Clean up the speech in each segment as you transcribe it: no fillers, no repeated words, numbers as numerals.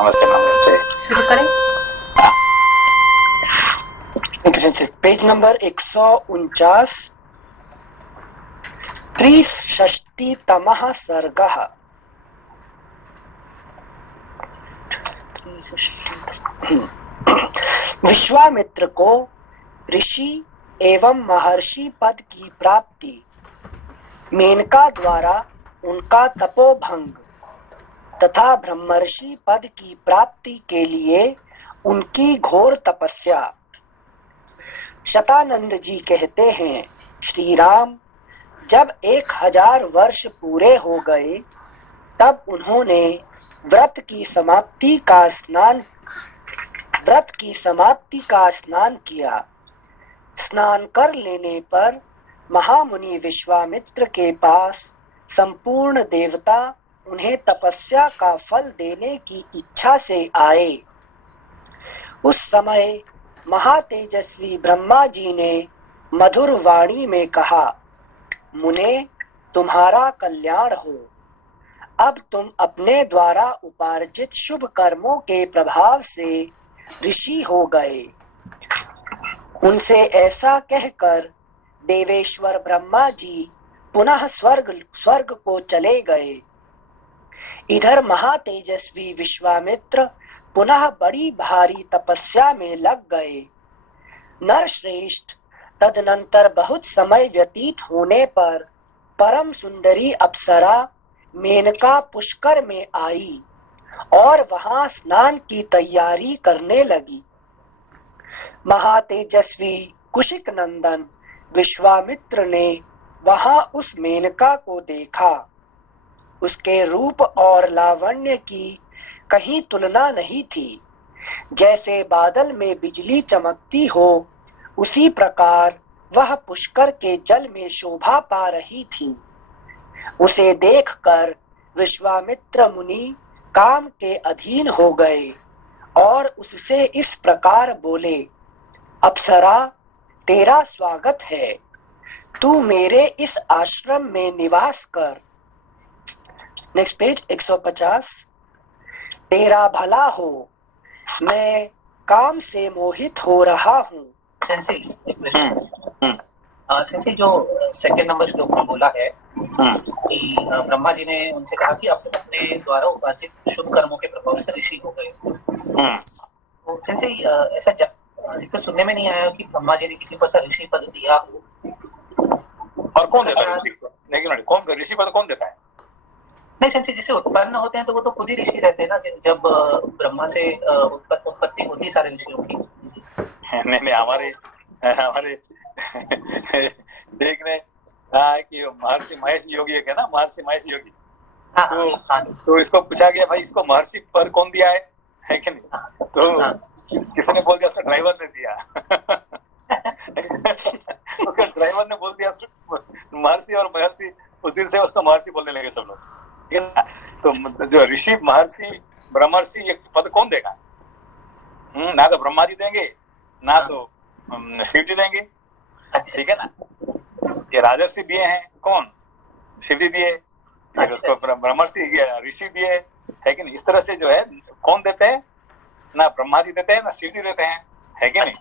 नमस्ते नमस्ते। शुरू करें। हाँ, पेज नंबर 149, त्रिषष्टितमः सर्गः। विश्वामित्र को ऋषि एवं महर्षि पद की प्राप्ति, मेनका द्वारा उनका तपोभंग तथा ब्रह्मर्षि पद की प्राप्ति के लिए उनकी घोर तपस्या। शतानंद जी कहते हैं, श्री राम जब 1000 वर्ष पूरे हो गए तब उन्होंने व्रत की समाप्ति का स्नान किया। स्नान कर लेने पर महामुनि विश्वामित्र के पास संपूर्ण देवता उन्हें तपस्या का फल देने की इच्छा से आए। उस समय महातेजस्वी ब्रह्मा जी ने मधुर वाणी में कहा, मुने तुम्हारा कल्याण हो। अब तुम अपने द्वारा उपार्जित शुभ कर्मों के प्रभाव से ऋषि हो गए। उनसे ऐसा कहकर देवेश्वर ब्रह्मा जी पुनः स्वर्ग को चले गए। इधर महातेजस्वी विश्वामित्र पुनः बड़ी भारी तपस्या में लग गए। नरश्रेष्ठ तदनंतर बहुत समय व्यतीत होने पर परम सुंदरी अप्सरा मेनका पुष्कर में आई और वहां स्नान की तैयारी करने लगी। महातेजस्वी कुशिक नंदन विश्वामित्र ने वहां उस मेनका को देखा। उसके रूप और लावण्य की कहीं तुलना नहीं थी। जैसे बादल में बिजली चमकती हो, उसी प्रकार वह पुष्कर के जल में शोभा पा रही थी। उसे देखकर विश्वामित्र मुनि काम के अधीन हो गए और उससे इस प्रकार बोले, अप्सरा तेरा स्वागत है, तू मेरे इस आश्रम में निवास कर। Next page 150। तेरा भला हो, मैं काम से मोहित हो रहा हूँ। सेंसी सेंसी जो सेकंड नंबर श्लोक में बोला है कि ब्रह्मा जी ने उनसे कहा कि आप अपने द्वारा उपार्जित शुभ कर्मों के प्रभाव से ऋषि हो गए। तो सेंसी ऐसा अधिकतर सुनने में नहीं आया कि ब्रह्मा जी ने किसी को ऐसा ऋषि पद दिया हो। और कौन देता है ऋषि को? लेकिन कौन ऋषि पद कौन देता है? नहीं सेंसी, जैसे उत्पन्न होते हैं तो वो तो खुद ही ऋषि रहते हैं ना, जब ब्रह्मा से उत्पत्ति होती है सारे ऋषियों की। नहीं हमारे एक ने कहा कि महर्षि महेश योगी है ना, महर्षि महेश योगी। तो इसको पूछा गया, भाई इसको महर्षि पद कौन दिया है कि नहीं? तो किसी ने बोल दिया उसका ड्राइवर ने दिया। उसका ड्राइवर ने बोल दिया महर्षि और महर्षि, उस दिन से उसको महर्षि बोलने लगे सब लोग, ठीक है ना? तो जो ऋषि महर्षि ब्रह्मर्षि ये पद कौन देगा? ना तो ब्रह्मा जी देंगे, ना तो शिव जी देंगे, ठीक है ना? ये राजर्षि दिए हैं, कौन? शिव जी दिए, फिर उसको ब्रह्मर्षि ऋषि दिए, है कि नहीं? इस तरह से जो है कौन देते हैं? ना ब्रह्मा जी देते हैं, ना शिव जी देते हैं, है कि नहीं?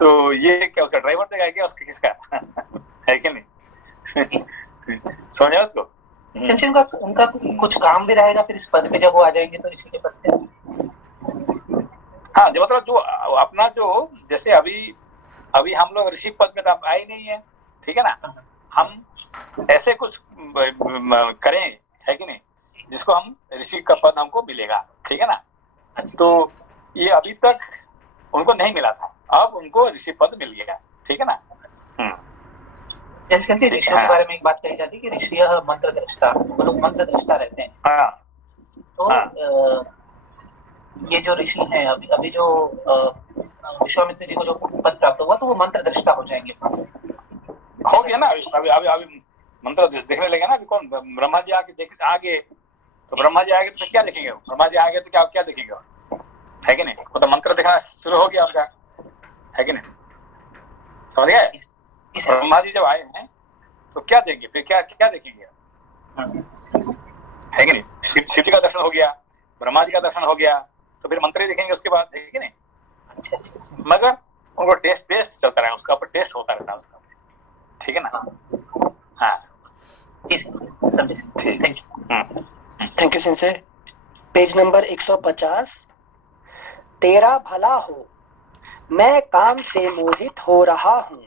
तो ये क्या उसका ड्राइवर देगा क्या उसका, किसका? है कि नहीं? समझ आओ उसको? उनका कुछ काम भी रहेगा फिर इस पद पे जब वो आ जाएंगे तो ऋषि के पद पे। हाँ, जो मतलब जो अपना जो जैसे अभी हम लोग ऋषि पद में तो आए नहीं है, ठीक है ना? हम ऐसे कुछ करें, है कि नहीं, जिसको हम ऋषि का पद हमको मिलेगा, ठीक है ना? तो ये अभी तक उनको नहीं मिला था, अब उनको ऋषि पद मिल गया, ठीक है ना? जैसे ऋषियों के बारे में एक बात कही जाती है कि ऋषि मंत्र दृष्टा, वो लोग मंत्र दृष्टा रहते हैं। तो ये जो ऋषि हैं अभी जो विश्वामित्र जी को जो पद प्राप्त हुआ तो वो मंत्र दृष्टा हो जाएंगे। हो गया ना, अभी मंत्र देखने लगे ना। अभी कौन? ब्रह्मा जी आगे तो ब्रह्मा जी आगे तो क्या देखेंगे? ब्रह्मा जी आगे तो क्या देखेंगे, है कि नहीं? वो तो मंत्र देखना शुरू हो गया आपका, है कि नहीं? समझ गए? ब्रह्मा जी जब आए हैं तो क्या देंगे, फिर क्या देखेंगे, है कि नहीं? शिव जी का दर्शन हो गया, ब्रह्मा जी का दर्शन हो गया, तो फिर मंत्री दिखेंगे उसके बाद, है कि नहीं? अच्छा। मगर उनको टेस्ट चलता रहे, उसका ऊपर टेस्ट होता रहता है उसका, ठीक है ना? हाँ thank you sensei. Page number 150। तेरा भला हो, मैं काम से मोहित हो रहा हूँ,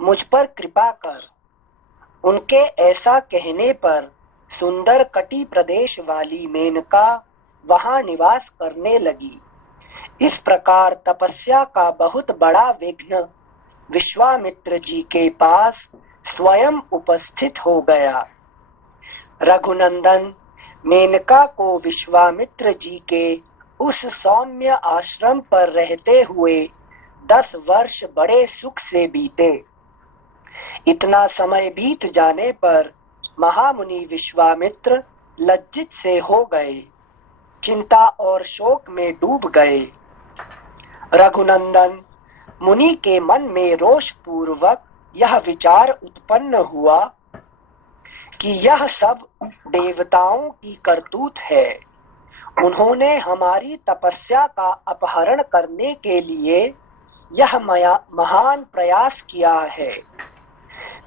मुझ पर कृपा कर। उनके ऐसा कहने पर सुंदर कटी प्रदेश वाली मेनका वहां निवास करने लगी। इस प्रकार तपस्या का बहुत बड़ा विघ्न विश्वामित्र जी के पास स्वयं उपस्थित हो गया। रघुनंदन मेनका को विश्वामित्र जी के उस सौम्य आश्रम पर रहते हुए 10 वर्ष बड़े सुख से बीते। इतना समय बीत जाने पर महामुनि विश्वामित्र लज्जित से हो गए, चिंता और शोक में डूब गए। रघुनंदन मुनि के मन में रोष पूर्वक यह विचार उत्पन्न हुआ कि यह सब देवताओं की करतूत है। उन्होंने हमारी तपस्या का अपहरण करने के लिए यह महान प्रयास किया है।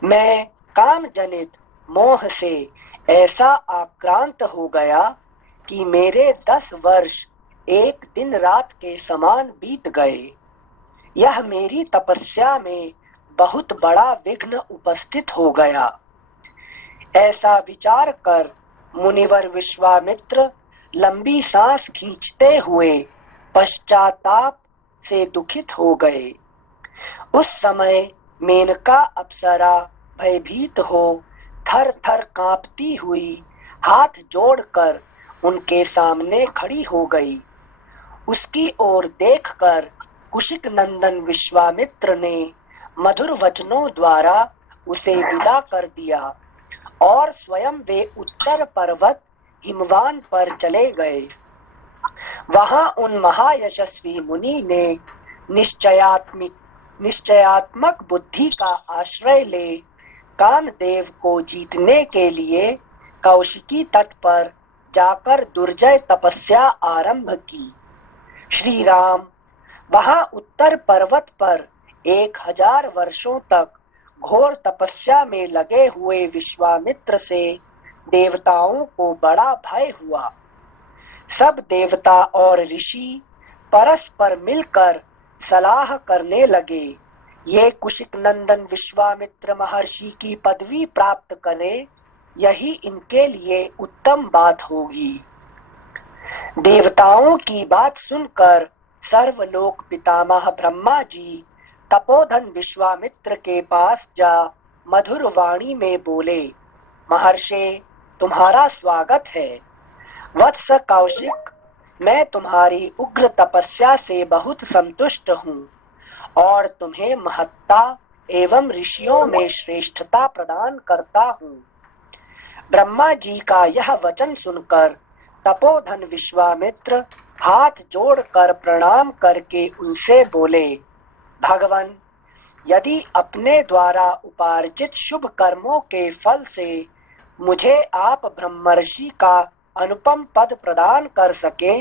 मैं काम जनित मोह से ऐसा आक्रांत हो गया कि मेरे 10 वर्ष एक दिन रात के समान बीत गए। यह मेरी तपस्या में बहुत बड़ा विघ्न उपस्थित हो गया। ऐसा विचार कर मुनिवर विश्वामित्र लंबी सांस खींचते हुए पश्चाताप से दुखित हो गए। उस समय मेनका अप्सरा भयभीत हो थर थर कांपती हुई हाथ जोड़कर उनके सामने खड़ी हो गई। उसकी ओर देखकर कुशिक नंदन विश्वामित्र ने मधुर वचनों द्वारा उसे विदा कर दिया और स्वयं वे उत्तर पर्वत हिमवान पर चले गए। वहां उन महायशस्वी मुनि ने निश्चयात्मक बुद्धि का आश्रय ले कामदेव को जीतने के लिए कौशिकी तट पर जाकर दुर्जय तपस्या आरंभ की। श्री राम वहां उत्तर पर्वत पर 1000 वर्षों तक घोर तपस्या में लगे हुए विश्वामित्र से देवताओं को बड़ा भय हुआ। सब देवता और ऋषि परस्पर मिलकर सलाह करने लगे, ये कुशिक नंदन विश्वामित्र महर्षि की पदवी प्राप्त करें, यही इनके लिए उत्तम बात होगी। देवताओं की बात सुनकर सर्वलोक पितामह ब्रह्मा जी तपोधन विश्वामित्र के पास जा मधुर वाणी में बोले, महर्षि तुम्हारा स्वागत है। वत्स कौशिक, मैं तुम्हारी उग्र तपस्या से बहुत संतुष्ट हूँ और तुम्हें महत्ता एवं ऋषियों में श्रेष्ठता प्रदान करता हूँ। ब्रह्मा जी का यह वचन सुनकर तपोधन विश्वामित्र हाथ जोड़कर प्रणाम करके उनसे बोले, भगवान, यदि अपने द्वारा उपार्जित शुभ कर्मों के फल से मुझे आप ब्रह्मर्षि का अनुपम पद प्रदान कर सके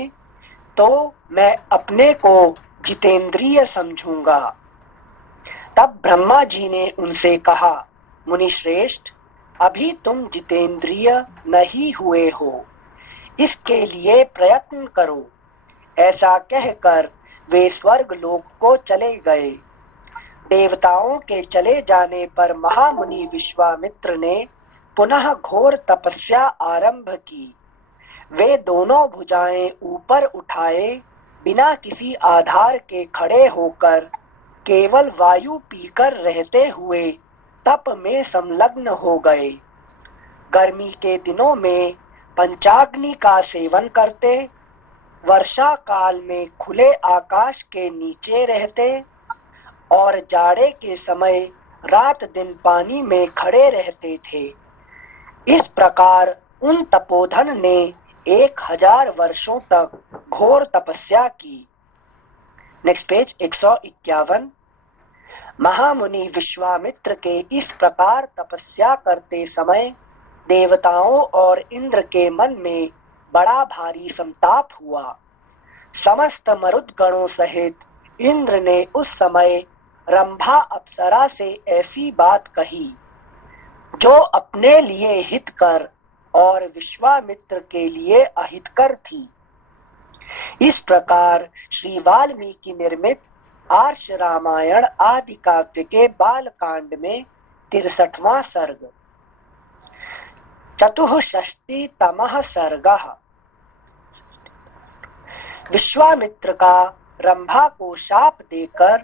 तो मैं अपने को जितेंद्रिय समझूंगा। तब ब्रह्मा जी ने उनसे कहा, मुनि श्रेष्ठ, अभी तुम जितेंद्रिय नहीं हुए हो, इसके लिए प्रयत्न करो। ऐसा कहकर वे स्वर्ग लोक को चले गए। देवताओं के चले जाने पर महामुनि विश्वामित्र ने पुनः घोर तपस्या आरंभ की। वे दोनों भुजाएं ऊपर उठाए बिना किसी आधार के खड़े होकर केवल वायु पीकर रहते हुए तप में संलग्न हो गए। गर्मी के दिनों में पंचाग्नि का सेवन करते, वर्षा काल में खुले आकाश के नीचे रहते और जाड़े के समय रात दिन पानी में खड़े रहते थे। इस प्रकार उन तपोधन ने 1000 वर्षों तक घोर तपस्या की। Next page 151। महामुनि विश्वामित्र के इस प्रकार तपस्या करते समय देवताओं और इंद्र के मन में बड़ा भारी संताप हुआ। समस्त मरुदगणों सहित इंद्र ने उस समय रंभा अप्सरा से ऐसी बात कही जो अपने लिए हितकर और विश्वामित्र के लिए अहितकर थी। इस प्रकार श्री वाल्मीकि निर्मित आर्ष रामायण आदि काव्य के बाल कांड में 63वां सर्ग। चतुःषष्टितमः सर्गः। विश्वामित्र का रंभा को शाप देकर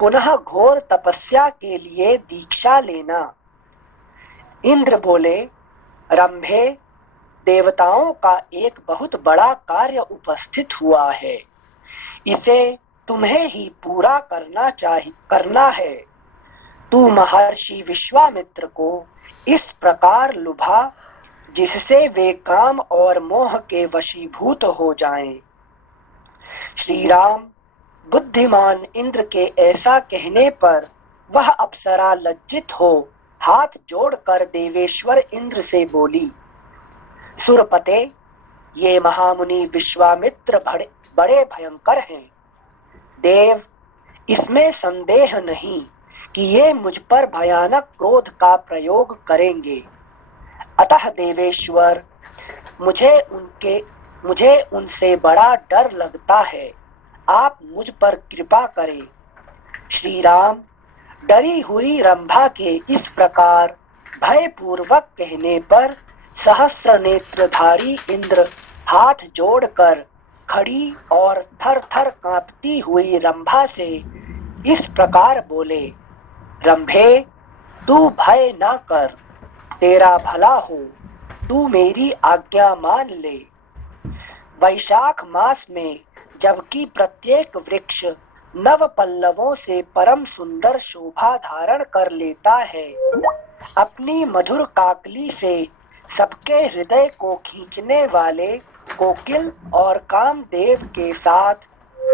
पुनः घोर तपस्या के लिए दीक्षा लेना। इंद्र बोले, रंभे, देवताओं का एक बहुत बड़ा कार्य उपस्थित हुआ है, इसे तुम्हें ही पूरा करना है। तू महर्षि विश्वामित्र को इस प्रकार लुभा जिससे वे काम और मोह के वशीभूत हो जाएं। श्री राम बुद्धिमान इंद्र के ऐसा कहने पर वह अप्सरा लज्जित हो हाथ जोड़कर देवेश्वर इंद्र से बोली, सुरपते, ये महामुनि विश्वामित्र बड़े भयंकर हैं। देव, इसमें संदेह नहीं कि ये मुझ पर भयानक क्रोध का प्रयोग करेंगे। अतः देवेश्वर, मुझे उनसे बड़ा डर लगता है। आप मुझ पर कृपा करें। श्री राम डरी हुई रंभा के इस प्रकार भयपूर्वक कहने पर सहस्र नेत्रधारी इंद्र हाथ जोड़कर खड़ी और थर थर कांपती हुई रंभा से इस प्रकार बोले, रंभे, तू भय न कर, तेरा भला हो, तू मेरी आज्ञा मान ले। वैशाख मास में जबकि प्रत्येक वृक्ष नव पल्लवों से परम सुंदर शोभा धारण कर लेता है, अपनी मधुर काकली से सबके हृदय को खींचने वाले कोकिल और कामदेव के साथ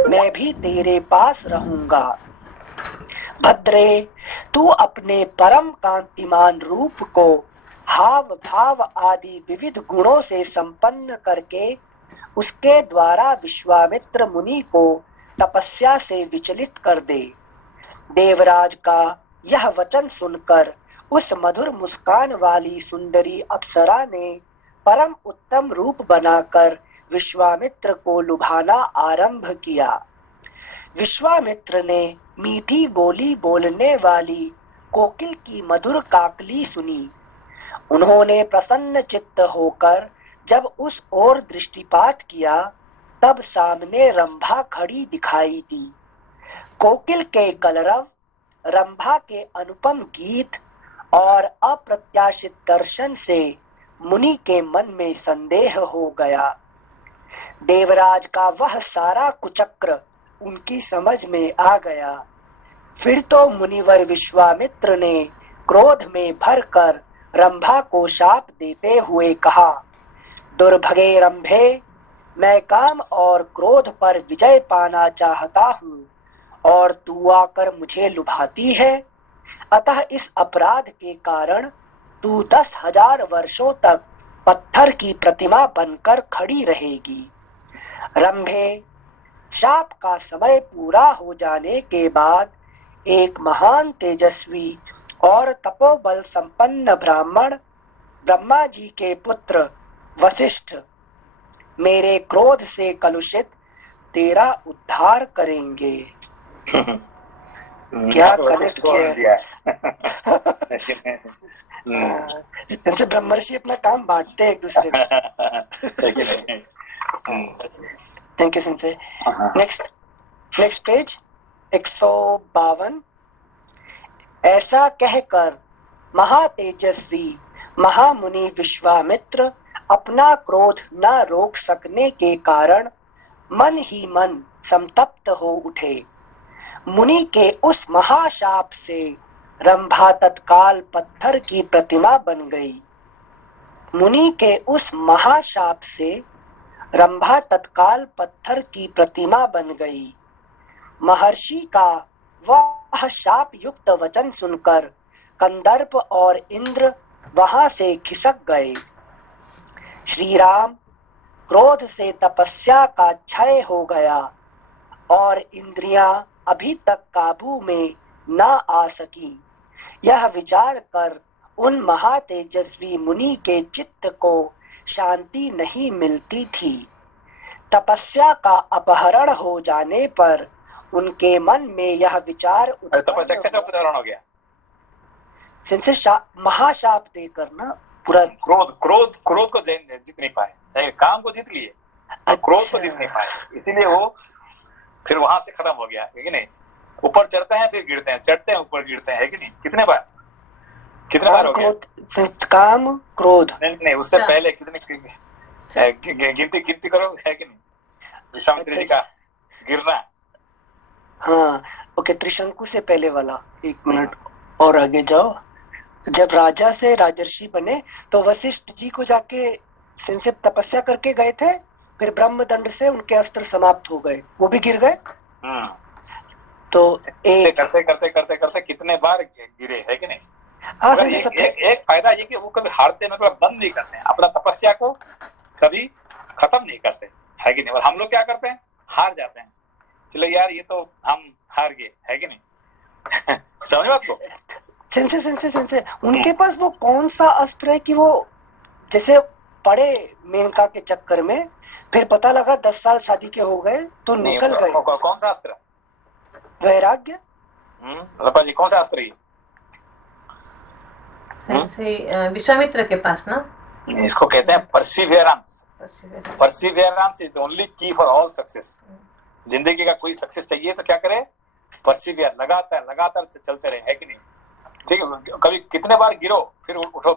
मैं भी तेरे पास रहूंगा। भद्रे, तू अपने परम कांतिमान रूप को हाव भाव आदि विविध गुणों से संपन्न करके उसके द्वारा विश्वामित्र मुनि को तपस्या से विचलित कर दे। देवराज का यह वचन सुनकर उस मधुर मुस्कान वाली सुंदरी अप्सरा ने परम उत्तम रूप बनाकर विश्वामित्र को लुभाना आरंभ किया। विश्वामित्र ने मीठी बोली बोलने वाली कोकिल की मधुर काकली सुनी। उन्होंने प्रसन्न चित्त होकर जब उस ओर दृष्टिपात किया, तब सामने रंभा खड़ी दिखाई दी। कोकिल के कलरव, रंभा के अनुपम गीत और अप्रत्याशित दर्शन से मुनि के मन में संदेह हो गया। देवराज का वह सारा कुचक्र उनकी समझ में आ गया। फिर तो मुनिवर विश्वामित्र ने क्रोध में भरकर रंभा को शाप देते हुए कहा, दुर्भगे रंभे, मैं काम और क्रोध पर विजय पाना चाहता हूँ और तू आकर मुझे लुभाती है। अतः इस अपराध के कारण तू 10,000 वर्षों तक पत्थर की प्रतिमा बनकर खड़ी रहेगी। रंभे, शाप का समय पूरा हो जाने के बाद एक महान तेजस्वी और तपोबल संपन्न ब्राह्मण ब्रह्मा जी के पुत्र वशिष्ठ मेरे क्रोध से कलुषित तेरा उद्धार करेंगे। क्या कनेक्ट किया जैसे ब्रह्मर्षि अपना काम बांटते हैं एक दूसरे को। Thank you sensei. Next page 152। ऐसा कहकर महातेजस्वी महामुनि विश्वामित्र अपना क्रोध न रोक सकने के कारण मन ही मन संतप्त हो उठे। मुनि के उस महाशाप से रंभा तत्काल पत्थर की प्रतिमा बन गई। मुनि के उस महाशाप से रंभा तत्काल पत्थर की प्रतिमा बन गई। महर्षि का वह शाप युक्त वचन सुनकर कंदर्प और इंद्र वहां से खिसक गए। श्री राम क्रोध से तपस्या का क्षय हो गया और इंद्रियां अभी तक काबू में न आ सकी। यह विचार कर उन महातेजस्वी मुनि के चित्त को शांति नहीं मिलती थी। तपस्या का अपहरण हो जाने पर उनके मन में यह विचार तपस्या कैसे अपहरण हो गया? जिनसे महाशाप देकर ना पूरा क्रोध को जीत नहीं पाए, काम को जीत लिए, क्रोध को जीत नहीं पाए, इसीलिए वो फिर वहां से खत्म हो गया, है कि नहीं? ऊपर चढ़ते हैं फिर गिरते हैं, चढ़ते हैं ऊपर गिरते हैं, है कि नहीं? कितने बार हो गया? काम क्रोध नहीं, उससे पहले कितने गिनती करो, है कि नहीं? विश्वामित्र जी का गिरना। हाँ, ओके, त्रिशंकु से पहले वाला। एक मिनट और आगे जाओ। जब राजा से राजर्षि बने तो वशिष्ठ जी को जाके सिंसिप तपस्या करके गए थे, फिर ब्रह्मदंड से उनके अस्त्र समाप्त हो गए, वो भी गिर गए। तो करते कितने बार गिरे, है कि नहीं? हाँ, एक फायदा ये कि वो कभी हारते मतलब बंद नहीं करते हैं, अपना तपस्या को कभी खत्म नहीं करते, है कि नहीं? और हम लोग क्या करते हैं, हार जाते हैं, चलो यार ये तो हम हार गए, है कि नहीं? समझ बात को? सेंसे उनके पास वो कौन सा अस्त्र है कि वो जैसे पड़े मेनका के चक्कर में, फिर पता लगा 10 साल शादी के हो गए तो निकल गए। कौन सा अस्त्र? वैराग्य। लपा जी कौन सा अस्त्र है? विश्वामित्र के पास ना, इसको कहते हैं Perseverance. Perseverance is the only की फॉर ऑल सक्सेस। जिंदगी का कोई सक्सेस चाहिए तो क्या करे? परसिवियर, लगातार चलते रहे, है कि नहीं? ठीक है, कभी कितने बार गिरो फिर उठो,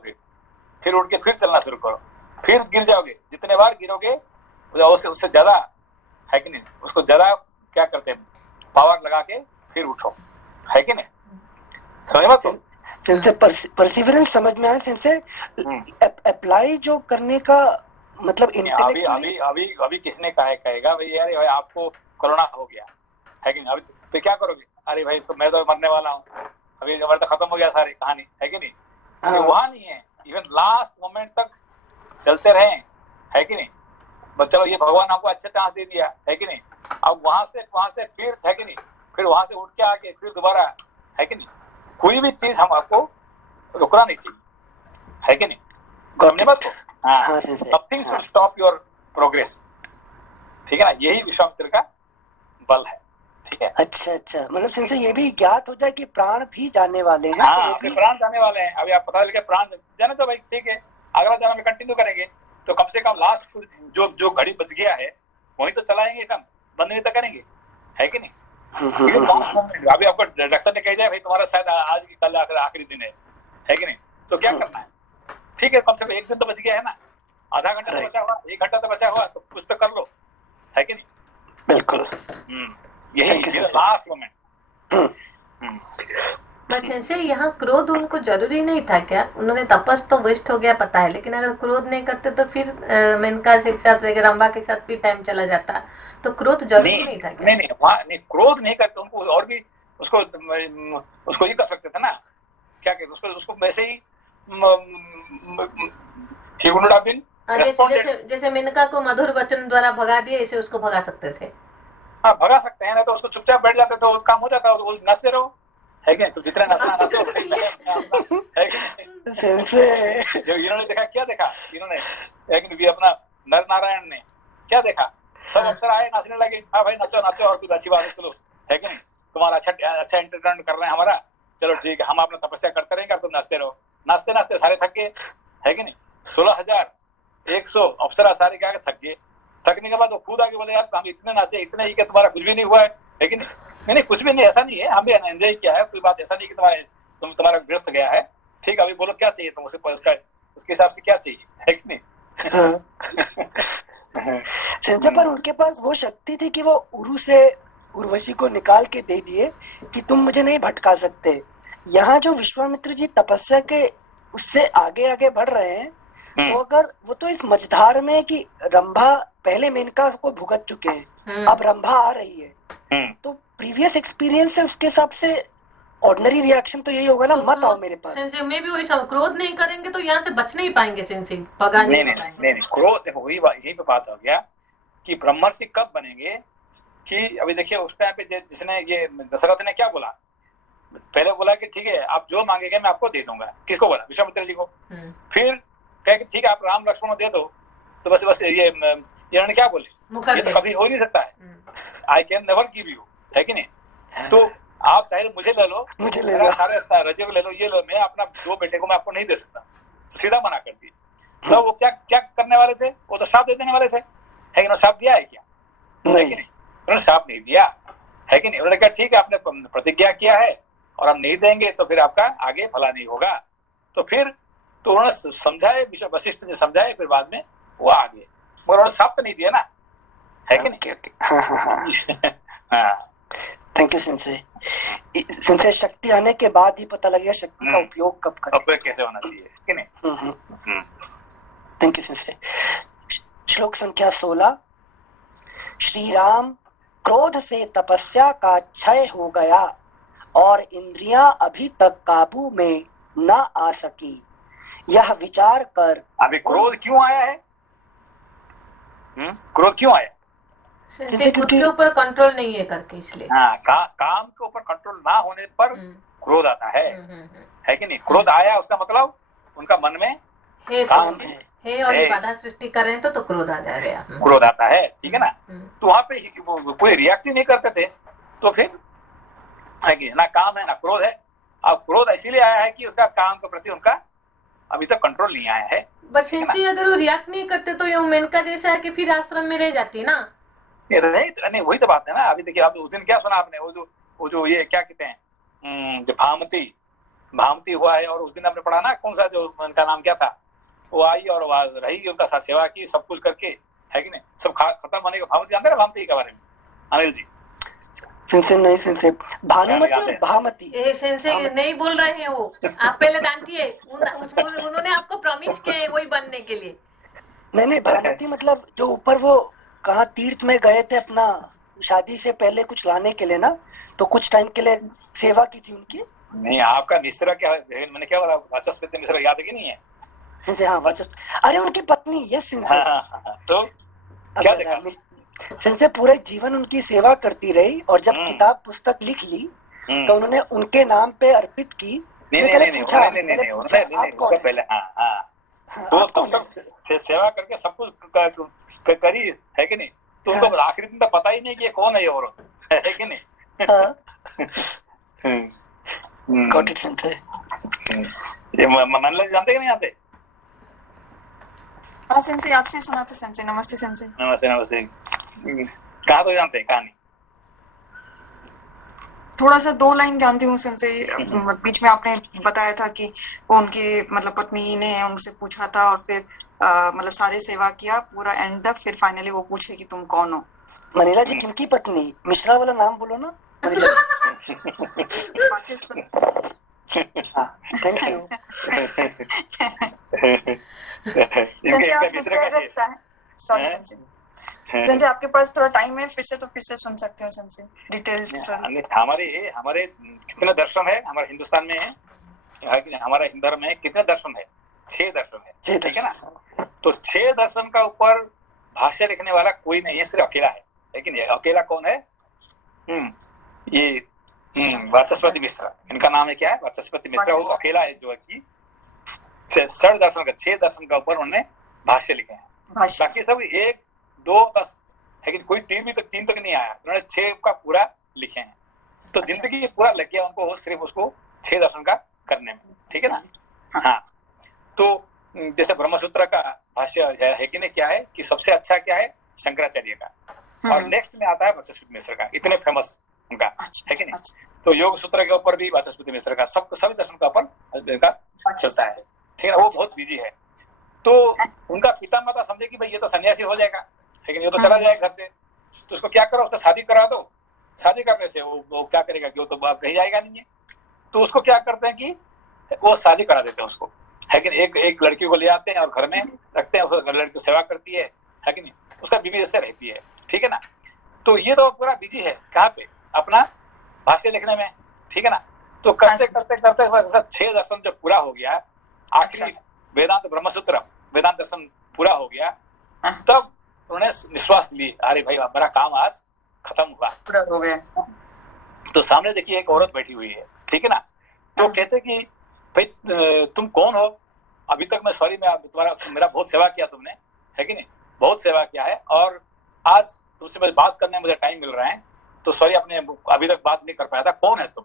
फिर उठ के फिर चलना शुरू करो, फिर गिर जाओगे, जितने बार गिरोगे उससे ज्यादा, है कि नहीं? उसको ज्यादा क्या करते हैं, पावर लगा के फिर उठो, है कि नहीं? समझ मत तो परसिवरेंस समझ में आया से अप्लाई जो करने का मतलब अभी किसने कहेगा भाई यार भाई आपको कोरोना हो गया, है कि नहीं? अभी तो क्या करोगे? अरे भाई तो मैं तो मरने वाला हूँ, अभी हमारा तो खत्म हो गया सारी कहानी, है कि नहीं? तो वहां नहीं है, इवन लास्ट मोमेंट तक चलते रहे, है कि नहीं? बस चलो ये भगवान आपको अच्छा चांस दे दिया, है कि नहीं? अब वहां से फिर, है कि नहीं? फिर वहां से उठ के आके फिर दोबारा, है कि नहीं? कोई भी चीज हम आपको रुकना नहीं चाहिए, है कि नहीं? समझे बात को? हाँ, nothing should stop your progress, ठीक है ना? यही विश्वामित्र का बल है, ठीक है? अच्छा, मतलब सिंसे ये भी ज्ञात हो जाए कि प्राण भी जाने वाले हैं। हाँ, तो प्राण जाने वाले हैं, अभी आप पता लगे प्राण जाने तो भाई ठीक है, अगला जन्म में कंटिन्यू करेंगे, तो कम से कम लास्ट जो घड़ी बच गया है वही तो चलाएंगे, कम बंद नहीं तो करेंगे, है कि नहीं? अभी आपको डॉक्टर ने कह दिया भाई तुम्हारा शायद आज की कल आखिरी दिन है कि नहीं? तो क्या करना है? ठीक है, कम से कम एक दिन तो बच गया है ना, आधा घंटा तो बचा हुआ, 1 घंटा तो बचा हुआ, तो कुछ तो कर लो, है कि नहीं? बिल्कुल, यही लास्ट मोमेंट। जैसे यहाँ क्रोध उनको जरूरी नहीं था क्या? उन्होंने तपस तो वेस्ट हो गया पता है, लेकिन अगर क्रोध नहीं करते तो फिर मेनका के साथ रंभा के साथ भी टाइम चला जाता, तो क्रोध जरूरी नहीं था क्या? नहीं, वहाँ नहीं, क्रोध नहीं करते, उनको और भी उसको ये कर सकते थे ना, क्या कहते उसको वैसे ही जैसे मेनका को मधुर वचन द्वारा भगा दिया, इसे उसको भगा सकते थे। हाँ, भगा सकते हैं ना, तो उसको चुपचाप बैठ जाते तो काम हो जाता, नचते रहो, है कि नहीं? तो जितना नचना नचो, है कि नहीं? इन्होंने देखा, क्या देखा इन्होंने, लेकिन अपना नर नारायण ने क्या देखा, सब अफसर आए नाचने लगे, हाँ भाई नचो और कुछ अच्छी बात है, चलो, है कि नहीं? तुम्हारा अच्छा एंटरटेनमेंट कर रहे हैं हमारा, चलो ठीक है, हम अपना तपस्या करते रहेंगे, तुम नाचते रहो। नाचते सारे थक गए, है कि नहीं? 16,100 अफसरा सारे क्या थक गए। थकने के बाद वो खुद आके बोले यार हम इतने नाचे, इतने ही, कि तुम्हारा कुछ भी नहीं हुआ है कि नहीं? कुछ भी नहीं, ऐसा नहीं है, हम भी एंजॉय किया है, कोई बात ऐसा नहीं कि तुम्हारा व्यर्थ गया है। ठीक, अभी बोलो क्या चाहिए तुम, उसके हिसाब से क्या चाहिए, है कि नहीं? पर उनके पास वो शक्ति थी कि वो उर्वशी को निकाल के दे दिए कि तुम मुझे नहीं भटका सकते। यहाँ जो विश्वामित्र जी तपस्या के उससे आगे बढ़ रहे हैं, तो अगर वो तो इस मझधार में कि रंभा पहले मेनका को भुगत चुके हैं, अब रंभा आ रही है, तो प्रीवियस एक्सपीरियंस है उसके हिसाब से ऑर्डिनरी रिएक्शन तो यही होगा ना, तो मत आओ मेरे पास। सेंसे में भी वही सब, क्रोध नहीं करेंगे तो यहाँ से बच नहीं पाएंगे सेंसे, भगा नहीं नहीं नहीं पाएंगे। नहीं नहीं, क्रोध देखो वही यही पे बात हो गया कि ब्रह्मर्षि कब बनेंगे, कि अभी देखिए उस टाइम पे जिसने ये दशरथ ने क्या बोला, पहले बोला कि ठीक है आप जो मांगेंगे मैं आपको दे दूंगा, किसको बोला, विश्वामित्र जी को। फिर कहे कि ठीक है आप राम लक्ष्मण को दे दो, तो बस ये इन्होंने क्या बोले, ये तो कभी हो नहीं सकता है, I can never give you, है कि नहीं, तो आप चाहे मुझे ले लो, मुझे ले मेरा लो। सारे राज्य को ले लो, ये लो, मैं अपना दो बेटे को मैं आपको नहीं दे सकता, तो सीधा मना कर दिया। तो वो क्या क्या करने वाले थे, वो तो श्राप दे देने वाले थे, है कि नहीं, श्राप दिया है क्या, है कि नहीं, उन्होंने श्राप नहीं दिया, है कि नहीं, उन्होंने कहा ठीक है आपने प्रतिज्ञा किया है और हम नहीं देंगे तो फिर आपका आगे भला नहीं होगा, तो फिर तो उन्होंने समझाए, वशिष्ठ ने समझाए, फिर बाद में वो आगे, मगर उन्होंने श्राप तो नहीं दिया ना, है कि नहीं। हाँ थैंक यू सेंसे। सेंसे शक्ति आने के बाद ही पता लगेगा शक्ति का उपयोग कब करें, उपयोग कैसे होना चाहिए, कि नहीं। Thank you sensei. श्लोक संख्या 16। श्री राम क्रोध से तपस्या का क्षय हो गया और इंद्रियां अभी तक काबू में न आ सकी, यह विचार कर। अभी क्रोध क्यों आया है, क्रोध क्यों आया, सेंसे खुद के ऊपर कंट्रोल नहीं है करके, इसलिए। हाँ काम के ऊपर कंट्रोल ना होने पर क्रोध आता है कि नहीं। क्रोध आया उसका मतलब उनका मन में काम है और ये बाधा सृष्टि कर रहे हैं तो क्रोध आ जाएगा, क्रोध आता है, ठीक है ना। तो वहां पे कोई रिएक्ट ही नहीं करते थे, तो फिर है कि ना काम है ना क्रोध है। अब क्रोध इसीलिए आया है कि उसका काम के प्रति उनका अभी तक कंट्रोल नहीं आया है। बट सेंसे अगर वो रिएक्ट नहीं करते तो ये मेनका जैसा है कि फिर आश्रम में रह जाती ना। नहीं वही तो बात है ना। अभी देखिए आप उस दिन क्या सुना आपने, वो जो ये क्या कहते हैं, जो भामती हुआ है, और उस दिन आपने पढ़ा ना कौन सा जो उनका नाम क्या था, वो आई और रही उनका साथ सेवा की सब कुछ करके, है कि नहीं। सब खत्म होने के भामती जानते हैं ना, भामती के बारे में अनिल जी। सेंसे नहीं, सेंसे भानुमति और भामती। सेंसे नहीं बोल रहे हैं वो, आप पहले जानती उन्होंने आपको प्रॉमिस किया है वही बनने के लिए। नहीं भामती मतलब जो ऊपर वो कहाँ तीर्थ में गए थे अपना शादी से पहले कुछ लाने के लिए ना, तो कुछ टाइम के लिए सेवा की थी उनकी। नहीं आपका मिश्रा क्या, मैंने क्या बोला, वाचस्पति मिश्रा याद है कि नहीं है सेंसे? हाँ वाचस्पति, अरे उनकी पत्नी, यस सेंसे। तो क्या देखा सेंसे पूरे जीवन उनकी सेवा करती रही, और जब किताब पुस्तक लिख ली तो उन्होंने उनके नाम पे अर्पित की। नहीं पहले तो तब तक सेवा करके सब कुछ करी, है कि नहीं। तो उनको आखिरी दिन तक पता ही नहीं कि ये कौन है ये औरत, है कि नहीं। Got it sensei. ये मनल जानते कि नहीं जानते? हाँ सेंसे, आपसे सुना था सेंसे। नमस्ते सेंसे। नमस्ते। कहाँ तो जानते हैं कहानी? थोड़ा सा 2 लाइन जानती हूँ सेंसे। बीच में आपने बताया था कि वो उनकी मतलब पत्नी ने उनसे पूछा था, और फिर मतलब सारे सेवा किया पूरा एंड तक, फिर फाइनली वो पूछे कि तुम कौन हो। मनीला जी किनकी पत्नी? मिश्रा वाला नाम बोलो ना Manila ji. Thank you. Sensei आप फिर से अगर सॉरी सेंसे, सेंसे आपके पास थोड़ा टाइम है, फिर से सुन सकते हो सेंसे डिटेल स्टोरी। हमारे कितने दर्शन है हमारे हिंदुस्तान में है कि हमारा हिंदू धर्म में कितने दर्शन है? 6 दर्शन है, ठीक है ना। तो 6 दर्शन का ऊपर भाष्य लिखने वाला कोई नहीं है, सिर्फ अकेला है। लेकिन ये अकेला कौन है? ये वाचस्पति मिश्रा, इनका नाम है क्या है? वाचस्पति मिश्रा। वो अकेला है जो है कि 6 दर्शन का ऊपर उन्होंने भाष्य लिखे हैं। बाकी सब 1, 2, 10, लेकिन कोई 3 तक नहीं आया। उन्होंने 6 का पूरा लिखे हैं। तो जिंदगी पूरा लग गया उनको सिर्फ उसको 6 दर्शन का करने में, ठीक है ना। हाँ, तो जैसे ब्रह्मसूत्र का भाष्य है कि नहीं, क्या है कि सबसे अच्छा क्या है? शंकराचार्य का, और नेक्स्ट में आता है वाचस्पति मिश्र का। इतने फेमस उनका, है कि नहीं। तो योग सूत्र के ऊपर भी वाचस्पति मिश्र का सभी दर्शन का ऊपर इनका चलता है, ठीक है। वो बहुत बिजी है। तो उनका पिता माता समझे कि भाई ये तो सन्यासी हो जाएगा, लेकिन ये तो चला जाएगा घर से, तो उसको क्या करो, उसका शादी करा दो। शादी करने से वो क्या करेगा कि वो तो कहीं जाएगा नहीं है। तो उसको क्या करते हैं कि वो शादी करा देते हैं उसको, है कि नहीं। एक लड़की को ले आते हैं और घर में रखते हैं, उसको लड़की को सेवा करती है कि नहीं। उसका बीवी जैसे रहती है, ठीक है ना। तो ये तो पूरा बिजी है कहाँ पे? अपना भाष्य लिखने में, ठीक है ना। तो करते करते करते 6 दर्शन जब पूरा हो गया, आखिरी वेदांत ब्रह्मसूत्र वेदांत दर्शन पूरा हो गया, तब उन्होंने निश्वास ली, अरे भाई मेरा काम आज खत्म हुआ, पूरा हो गया। तो सामने देखिए एक औरत बैठी हुई है, ठीक है ना, तो कहते कि भाई तुम कौन हो, अभी तक मैं सॉरी मैं तुम्हारा मेरा बहुत सेवा किया तुमने, है कि नहीं, बहुत सेवा किया है, और आज तुमसे मैं बात करने मुझे टाइम मिल रहा है, तो सॉरी अपने अभी तक बात नहीं कर पाया था, कौन है तुम?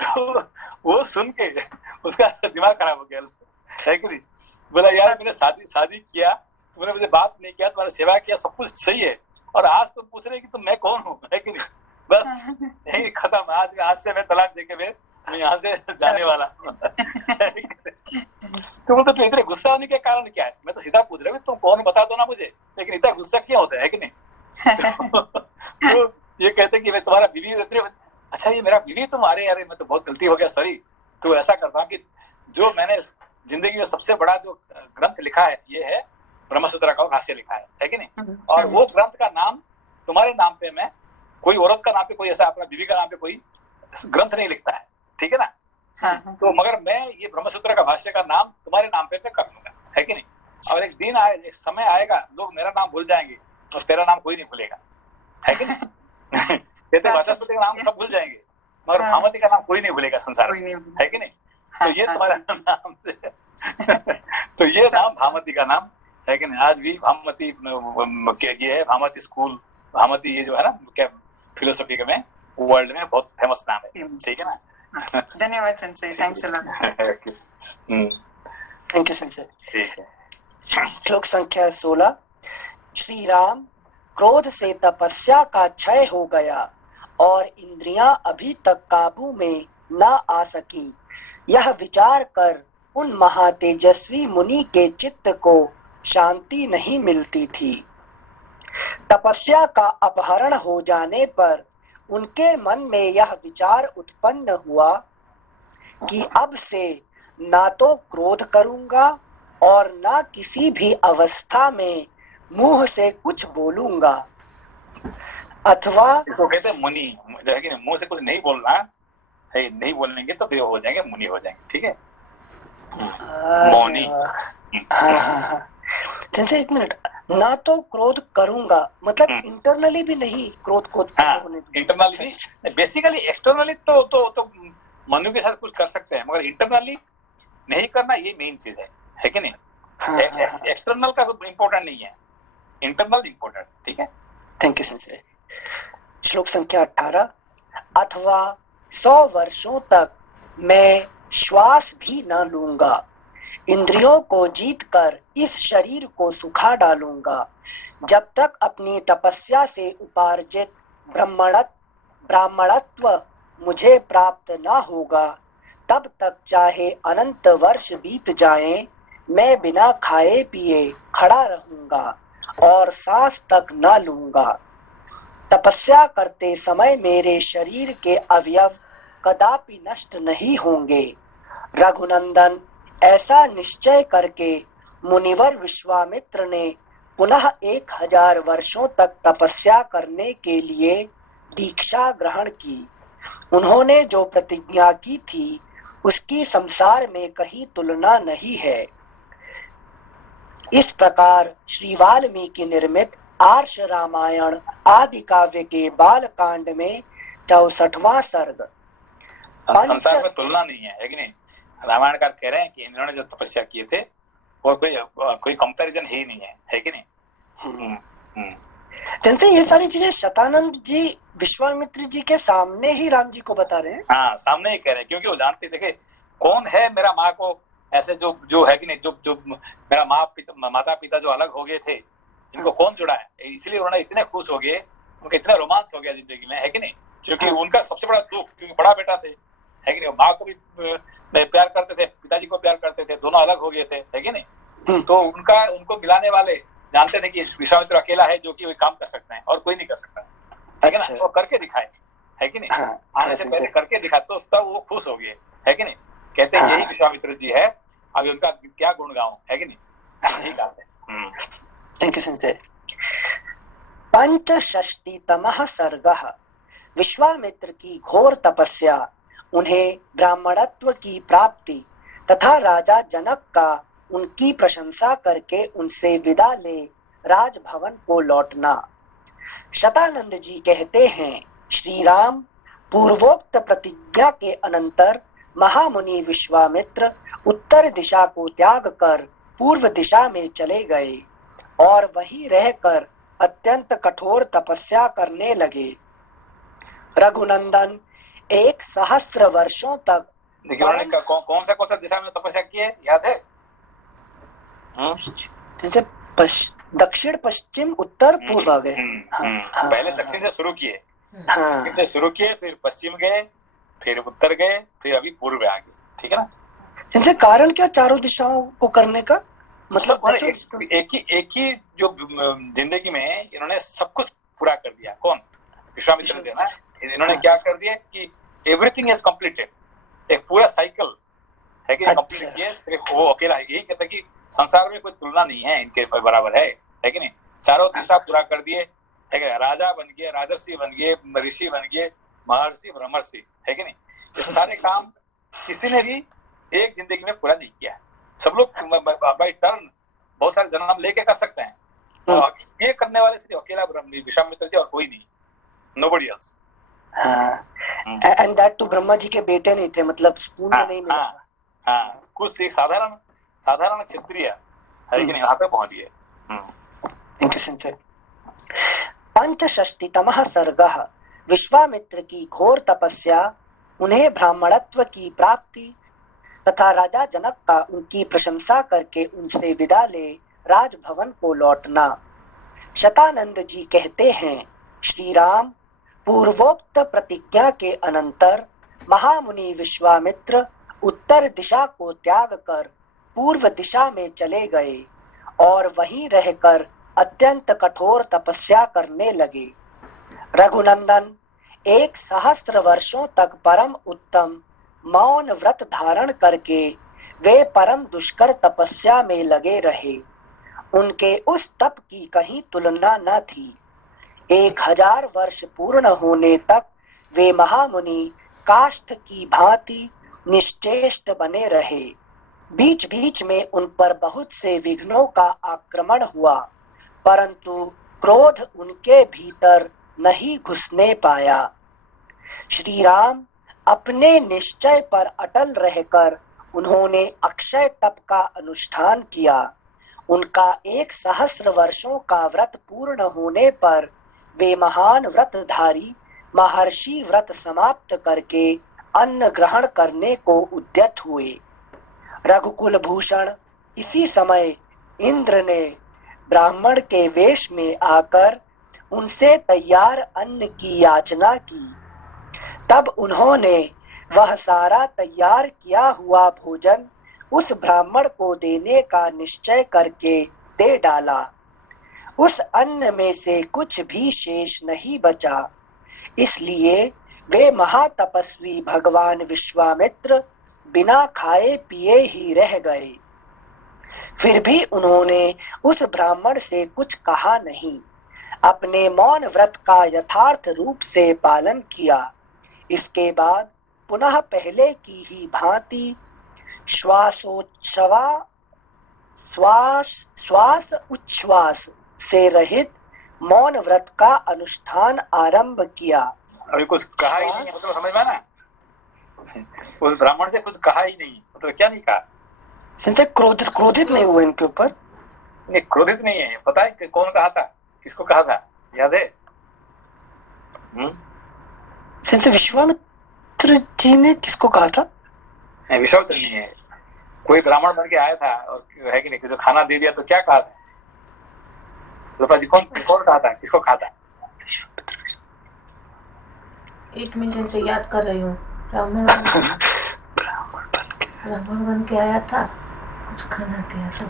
तो वो सुन के उसका दिमाग खराब हो गया, है कि नहीं, बोला यार मैंने शादी किया, तुमने मुझे बात नहीं किया, तुम्हारा सेवा किया, सब कुछ सही है, और आज तुम पूछ रहे कि तुम मैं कौन हूँ, है कि नहीं, बस यही खत्म, आज से मैं तलाक देके मैं यहाँ से जाने वाला। तो बोलते तो इतने गुस्सा होने के कारण क्या है, मैं तो सीधा पूछ रहा हूँ तुम कौन बता दो ना मुझे, लेकिन इतना गुस्सा क्यों होता है कि नहीं? तो ये कहते कि मैं तुम्हारा बीवी, अच्छा ये मेरा बीवी तुम, अरे मैं तो बहुत गलती हो गया, सॉरी। तो ऐसा करता हूँ कि जो मैंने जिंदगी में सबसे बड़ा जो ग्रंथ लिखा है ये है ब्रह्मसूत्र का भाष्य लिखा है कि नहीं, और वो ग्रंथ का नाम तुम्हारे नाम पे मैं कोई औरत का नाम पे कोई ऐसा अपना बीवी का नाम पे कोई ग्रंथ नहीं लिखता है, ठीक है ना। तो मगर मैं ये ब्रह्मसूत्र का भाष्य का नाम तुम्हारे नाम पे कर दूंगा, है कि नहीं, और एक दिन एक समय आएगा लोग मेरा नाम भूल जाएंगे और तेरा नाम कोई नहीं भूलेगा, है कि नहीं। कहते वाचस्पति का नाम सब भूल जाएंगे मगर भामती का नाम कोई नहीं भूलेगा संसार में, है कि नहीं। तो ये तुम्हारा नाम से तो ये नाम भामती का नाम है कि नहीं। आज भी भामती ये है, भामती स्कूल, भामती ये जो है ना क्या फिलोसफी में वर्ल्ड में बहुत फेमस नाम है, ठीक है ना। धन्यवाद Sensei, thanks a lot. Thank you Sensei. ठीक है। श्लोक संख्या 16। श्री राम, क्रोध से तपस्या का क्षय हो गया और इंद्रियां अभी तक काबू में न आ सकी, यह विचार कर उन महातेजस्वी मुनि के चित्त को शांति नहीं मिलती थी। तपस्या का अपहरण हो जाने पर उनके मन में यह विचार उत्पन्न हुआ कि अब से ना तो क्रोध करूंगा और ना किसी भी अवस्था में मुंह से कुछ बोलूंगा, अथवा तो कहते हैं मुनि, जो है कि मुंह से कुछ नहीं बोलना है, नहीं बोलेंगे तो फिर हो जाएंगे मुनि हो जाएंगे, ठीक है। मौनी। जैसे एक मिनट, ना तो क्रोध करूंगा मतलब इंटरनली भी नहीं क्रोध को इंटरनली नहीं, बेसिकली एक्सटर्नली तो मनु के साथ कुछ कर सकते हैं मगर इंटरनली नहीं करना, ये मेन चीज है कि नहीं। एक्सटर्नल का इम्पोर्टेंट नहीं है, इंटरनल इम्पोर्टेंट, ठीक है। Thank you Sensei. श्लोक संख्या 18। अथवा 100 वर्षों तक मैं श्वास भी न लूंगा, इंद्रियों को जीतकर इस शरीर को सुखा डालूंगा, जब तक अपनी तपस्या से उपार्जित ब्राह्मणत्व मुझे प्राप्त न होगा, तब तक चाहे अनंत वर्ष बीत जाएं, मैं बिना खाए पिए खड़ा रहूंगा और सांस तक न लूंगा। तपस्या करते समय मेरे शरीर के अवयव कदापि नष्ट नहीं होंगे। रघुनंदन, ऐसा निश्चय करके मुनिवर विश्वामित्र ने पुनः 1000 वर्षों तक तपस्या करने के लिए दीक्षा ग्रहण की। उन्होंने जो प्रतिज्ञा की थी उसकी संसार में कहीं तुलना नहीं है। इस प्रकार श्री वाल्मीकि निर्मित आर्ष रामायण आदि काव्य के बाल कांड में 64वां सर्ग। संसार में तुलना नहीं है कि नहीं। रामायणकार कह रहे हैं कि इन्होंने जो तपस्या किए थे और कोई कंपैरिजन ही नहीं है कि नहीं। जैसे ये सारी चीजें शतानंद जी विश्वामित्र जी के सामने ही राम जी को बता रहे हैं। हाँ, सामने ही कह रहे हैं क्योंकि वो जानते देखे कौन है मेरा माँ को ऐसे जो है कि नहीं, जो मेरा माता पिता जो अलग हो गए थे, इनको कौन जुड़ा है, इसलिए उन्होंने इतने खुश हो गए, उनका इतना रोमांच हो गया जिंदगी में, है कि नहीं। क्योंकि उनका सबसे बड़ा दुख, क्योंकि बड़ा बेटा थे, है कि नहीं, माँ को भी प्यार करते थे, पिताजी को प्यार करते थे, दोनों अलग हो गए थे, है कि नहीं। तो उनको मिलाने वाले जानते थे कि विश्वामित्र अकेला है जो कि वो काम कर सकते हैं और कोई नहीं कर सकता, है कि ना। वो करके दिखाए, है कि नहीं, आने से पहले करके दिखा, तो तब वो खुश हो गए, है कि नहीं। कहते हैं यही विश्वामित्र जी है, अभी उनका क्या गुण गाऊं, है कि नहीं। यही बात है। Thank you Sensei. 65तमः सर्गः। विश्वामित्र की घोर तपस्या, उन्हें ब्राह्मणत्व की प्राप्ति तथा राजा जनक का उनकी प्रशंसा करके उनसे विदा ले राजभवन को लौटना। शतानंद जी कहते हैं, श्री राम पूर्वोक्त प्रतिज्ञा के अनंतर महामुनि विश्वामित्र उत्तर दिशा को त्याग कर पूर्व दिशा में चले गए और वहीं रहकर अत्यंत कठोर तपस्या करने लगे। रघुनंदन 1,000 वर्षों तक देखिए उन्होंने कौन सा दिशा में तपस्या की है, याद है? जैसे दक्षिण पश्चिम उत्तर पूर्व आ गए। पहले दक्षिण से शुरू किए, हाँ, से शुरू किए, फिर पश्चिम गए, फिर उत्तर गए, फिर अभी पूर्व आ गए, ठीक है ना? इनसे कारण क्या चारों दिशाओं को करने का? मतलब एक ही जो जिंदगी में इन्होंने सब कुछ पूरा कर दिया। कौन? विश्वामित्र जी ना। इन्होंने क्या कर दिया कि एवरीथिंग इज कंप्लीटेड, एक पूरा साइकिल है कि कंप्लीट किए। सिर्फ वो अकेला यही कहता है कि संसार में कोई तुलना नहीं है इनके बराबर, है कि नहीं? चारों दिशा पूरा कर दिए, है कि? राजा बन गए, राजर्षि बन गए, ऋषि बन गए, महर्षि, ब्रह्मर्षि, है कि नहीं? ये सारे काम किसी ने भी एक जिंदगी में पूरा नहीं किया। सब लोग बाय टर्न बहुत सारे जन्म लेके कर सकते हैं, और ये करने वाले सिर्फ अकेला विश्वामित्र जी और कोई नहीं, nobody else. And that too Brahma ji के बेटे नहीं थे, मतलब स्पून में नहीं मिला। कुछ एक साधारण क्षत्रिय है कि नहीं, वहां पे पहुंच गए। पंचषष्टितमः सर्गः। विश्वामित्र की घोर तपस्या, उन्हें ब्राह्मणत्व की प्राप्ति तथा राजा जनक का उनकी प्रशंसा करके उनसे विदा ले राजभवन को लौटना। शतानंद जी कहते हैं, श्री राम पूर्वोक्त प्रतिज्ञा के अनंतर महामुनि विश्वामित्र उत्तर दिशा को त्याग कर पूर्व दिशा में चले गए और वहीं रहकर अत्यंत कठोर तपस्या करने लगे। रघुनंदन 1,000 वर्षों तक परम उत्तम मौन व्रत धारण करके वे परम दुष्कर तपस्या में लगे रहे। उनके उस तप की कहीं तुलना न थी। 1000 वर्ष पूर्ण होने तक वे महामुनि काष्ठ की भांति निश्चेष्ट बने रहे। बीच बीच में उन पर बहुत से विघ्नों का आक्रमण हुआ, परंतु क्रोध उनके भीतर नहीं घुसने पाया। श्री राम अपने निश्चय पर अटल रहकर उन्होंने अक्षय तप का अनुष्ठान किया। उनका 1,000 वर्षों का व्रत पूर्ण होने पर वे महान व्रतधारी महर्षि व्रत समाप्त करके अन्न ग्रहण करने को उद्यत हुए। रघुकुल भूषण इसी समय इंद्र ने ब्राह्मण के वेश में आकर उनसे तैयार अन्न की याचना की। तब उन्होंने वह सारा तैयार किया हुआ भोजन उस ब्राह्मण को देने का निश्चय करके दे डाला। उस अन्न में से कुछ भी शेष नहीं बचा, इसलिए वे महातपस्वी भगवान विश्वामित्र बिना खाए पिए ही रह गए। फिर भी उन्होंने उस ब्राह्मण से कुछ कहा नहीं, अपने मौन व्रत का यथार्थ रूप से पालन किया। इसके बाद पुनः पहले की ही भांति श्वास उच्छ्वास से रहित मौन व्रत का अनुष्ठान आरंभ किया। अभी कुछ कहा ही नहीं, मतलब समझ में ना, उस ब्राह्मण से कुछ कहा ही नहीं, मतलब क्या नहीं कहा? क्रोधित नहीं हुए इनके ऊपर? नहीं, क्रोधित नहीं है। पता है कौन कहा था, किसको कहा था, याद है? विश्वामित्र जी ने किसको कहा था? नहीं, विश्वामित्र नहीं है, कोई ब्राह्मण बन के आया था और है कि नहीं, जो खाना दे दिया तो क्या कहा था? जी कौन कहा था, किसको कहा था? एक मिनट से याद कर रही हूँ। ब्राह्मण बन के आया था, कुछ खाना दिया सब।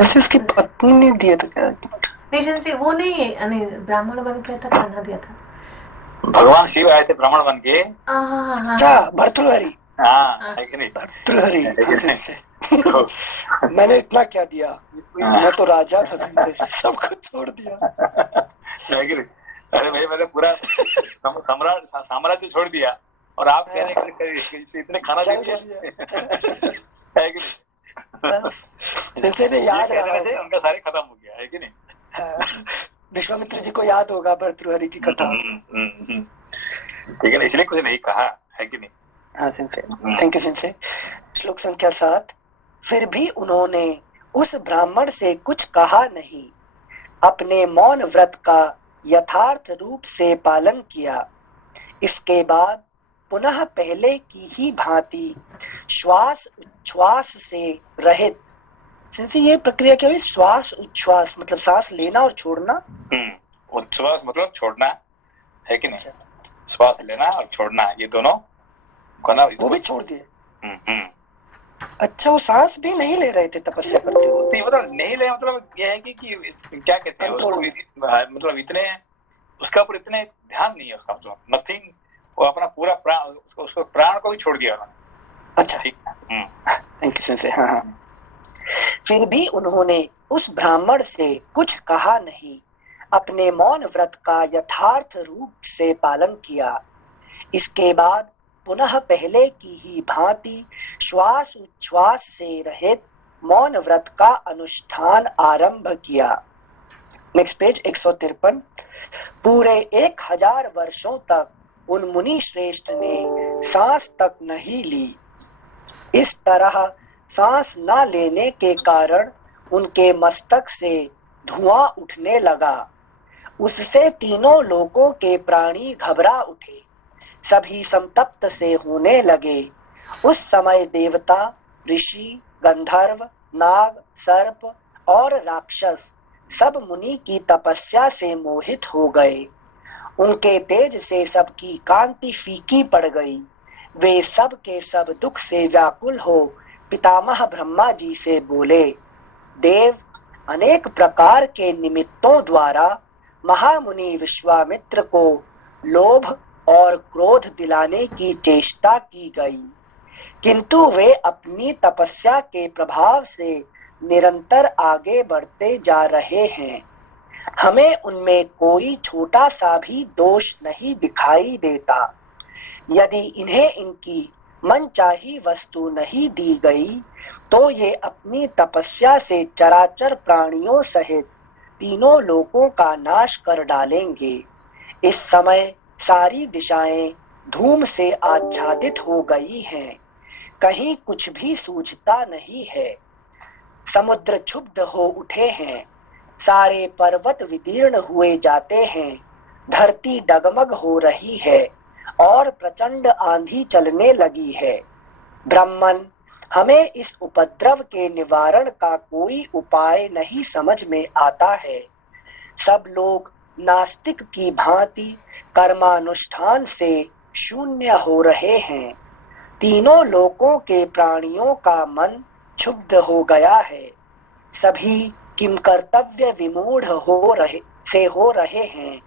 ऐसे इसकी पत्नी ने दिया था क्या? नहीं, वो नहीं है, ब्राह्मण बन के था, खाना दिया था। भगवान शिव आए थे ब्राह्मण बन के। अच्छा, भर्तृहरि। हाँ, है कि नहीं? भर्तृहरि। तो मैंने इतना क्या दिया, हाँ। मैं तो राजा था, सब कुछ छोड़ दिया। है कि नहीं? अरे भाई मैंने पूरा सम्राट साम्राज्य छोड़ दिया और आप कह रहे हैं कि इतने खाना दे जल दिया। दिया। है कि नहीं? सिलसिले ने ये याद कह देना रहा चाहिए होगा। उनका सारे खत्म हो गया, है कि नहीं? विश्वामित्र जी को याद होगा भर्तृहरि की कथा। ठीक है ना, इसलिए कुछ नहीं कहा, है कि नहीं? हाँ सिंसे, थैंक यू सिंसे। श्लोक संख्या 7। फिर भी उन्होंने उस ब्राह्मण से कुछ कहा नहीं, अपने मौन व्रत का यथार्थ रूप से पालन किया। इसके बाद पुनः पहले की ही भांति श्वास उच्छ्वास से रहित, सिंसे ये प्रक्रिया क्या हुई, श्वास उच्छ्वास मतलब सांस लेना और छोड़ना। उच्छ्वास मतलब छोड़ना, है कि नहीं? श्वास लेना और छोड़ना, ये दोनों करना, वो भी छोड़ दिए। अच्छा, वो सांस भी नहीं ले रहे थे तपस्या करते हुए। मतलब नहीं ले, मतलब यह है कि क्या कहते हैं उसको, मतलब इतने उसका ऊपर इतने ध्यान नहीं है उसका, मतलब नथिंग, वो अपना पूरा प्राण, उसको प्राण को भी छोड़ दिया उन्होंने। अच्छा ठीक, थैंक यू सिंसे। हाँ हाँ। फिर भी उन्होंने उस ब्राह्मण से कुछ कहा नहीं, अपने मौन व्रत का यथार्थ रूप से पालन किया। इसके बाद पुनः पहले की ही भांति श्वास उच्छ्वास से रहित मौन व्रत का अनुष्ठान आरंभ किया। Next page 153। पूरे 1000 वर्षों तक उन मुनि श्रेष्ठ ने सांस तक नहीं ली। इस तरह सांस न लेने के कारण उनके मस्तक से धुआं उठने लगा। उससे तीनों लोकों के प्राणी घबरा उठे, सभी संतप्त से होने लगे। उस समय देवता, ऋषि, गंधर्व, नाग, सर्प और राक्षस सब मुनि की तपस्या से मोहित हो गए। उनके तेज से सबकी कांति फीकी पड़ गई। वे सब के सब दुख से व्याकुल हो पितामह ब्रह्मा जी से बोले, देव, अनेक प्रकार के निमित्तों द्वारा महामुनि विश्वामित्र को लोभ और क्रोध दिलाने की चेष्टा की गई, किंतु वे अपनी तपस्या के प्रभाव से निरंतर आगे बढ़ते जा रहे हैं। हमें उनमें कोई छोटा सा भी दोष नहीं दिखाई देता। यदि इन्हें इनकी मनचाही वस्तु नहीं दी गई तो ये अपनी तपस्या से चराचर प्राणियों सहित तीनों लोकों का नाश कर डालेंगे। इस समय सारी दिशाएं धूम से आच्छादित हो गई हैं, कहीं कुछ भी सूझता नहीं है। समुद्र क्षुब्ध हो उठे हैं, सारे पर्वत विदीर्ण हुए जाते हैं, धरती डगमग हो रही है और प्रचंड आंधी चलने लगी है। ब्राह्मण, हमें इस उपद्रव के निवारण का कोई उपाय नहीं समझ में आता है। सब लोग नास्तिक की भांति कर्मानुष्ठान से शून्य हो रहे हैं। तीनों लोकों के प्राणियों का मन क्षुब्ध हो गया है। सभी किम कर्तव्य विमूढ़ हो रहे हैं।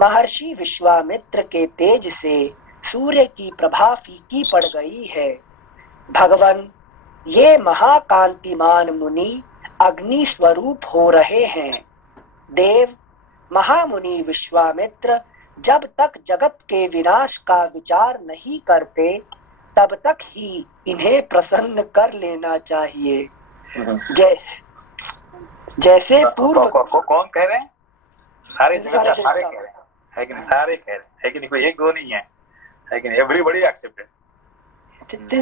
महर्षि विश्वामित्र के तेज से सूर्य की प्रभा फीकी पड़ गई है। भगवान, ये महाकांतिमान मुनि अग्नि स्वरूप हो रहे हैं। देव, महामुनि विश्वामित्र जब तक जगत के विनाश का विचार नहीं करते तब तक ही इन्हें प्रसन्न कर लेना चाहिए। जैसे पूर्व कौन कह रहे हैं? सारे जगत का सारे कह रहे हैं, है कि नहीं? सारे कह रहे हैं, है कि नहीं? कोई एक दो नहीं है कि नहीं? Everybody accepted.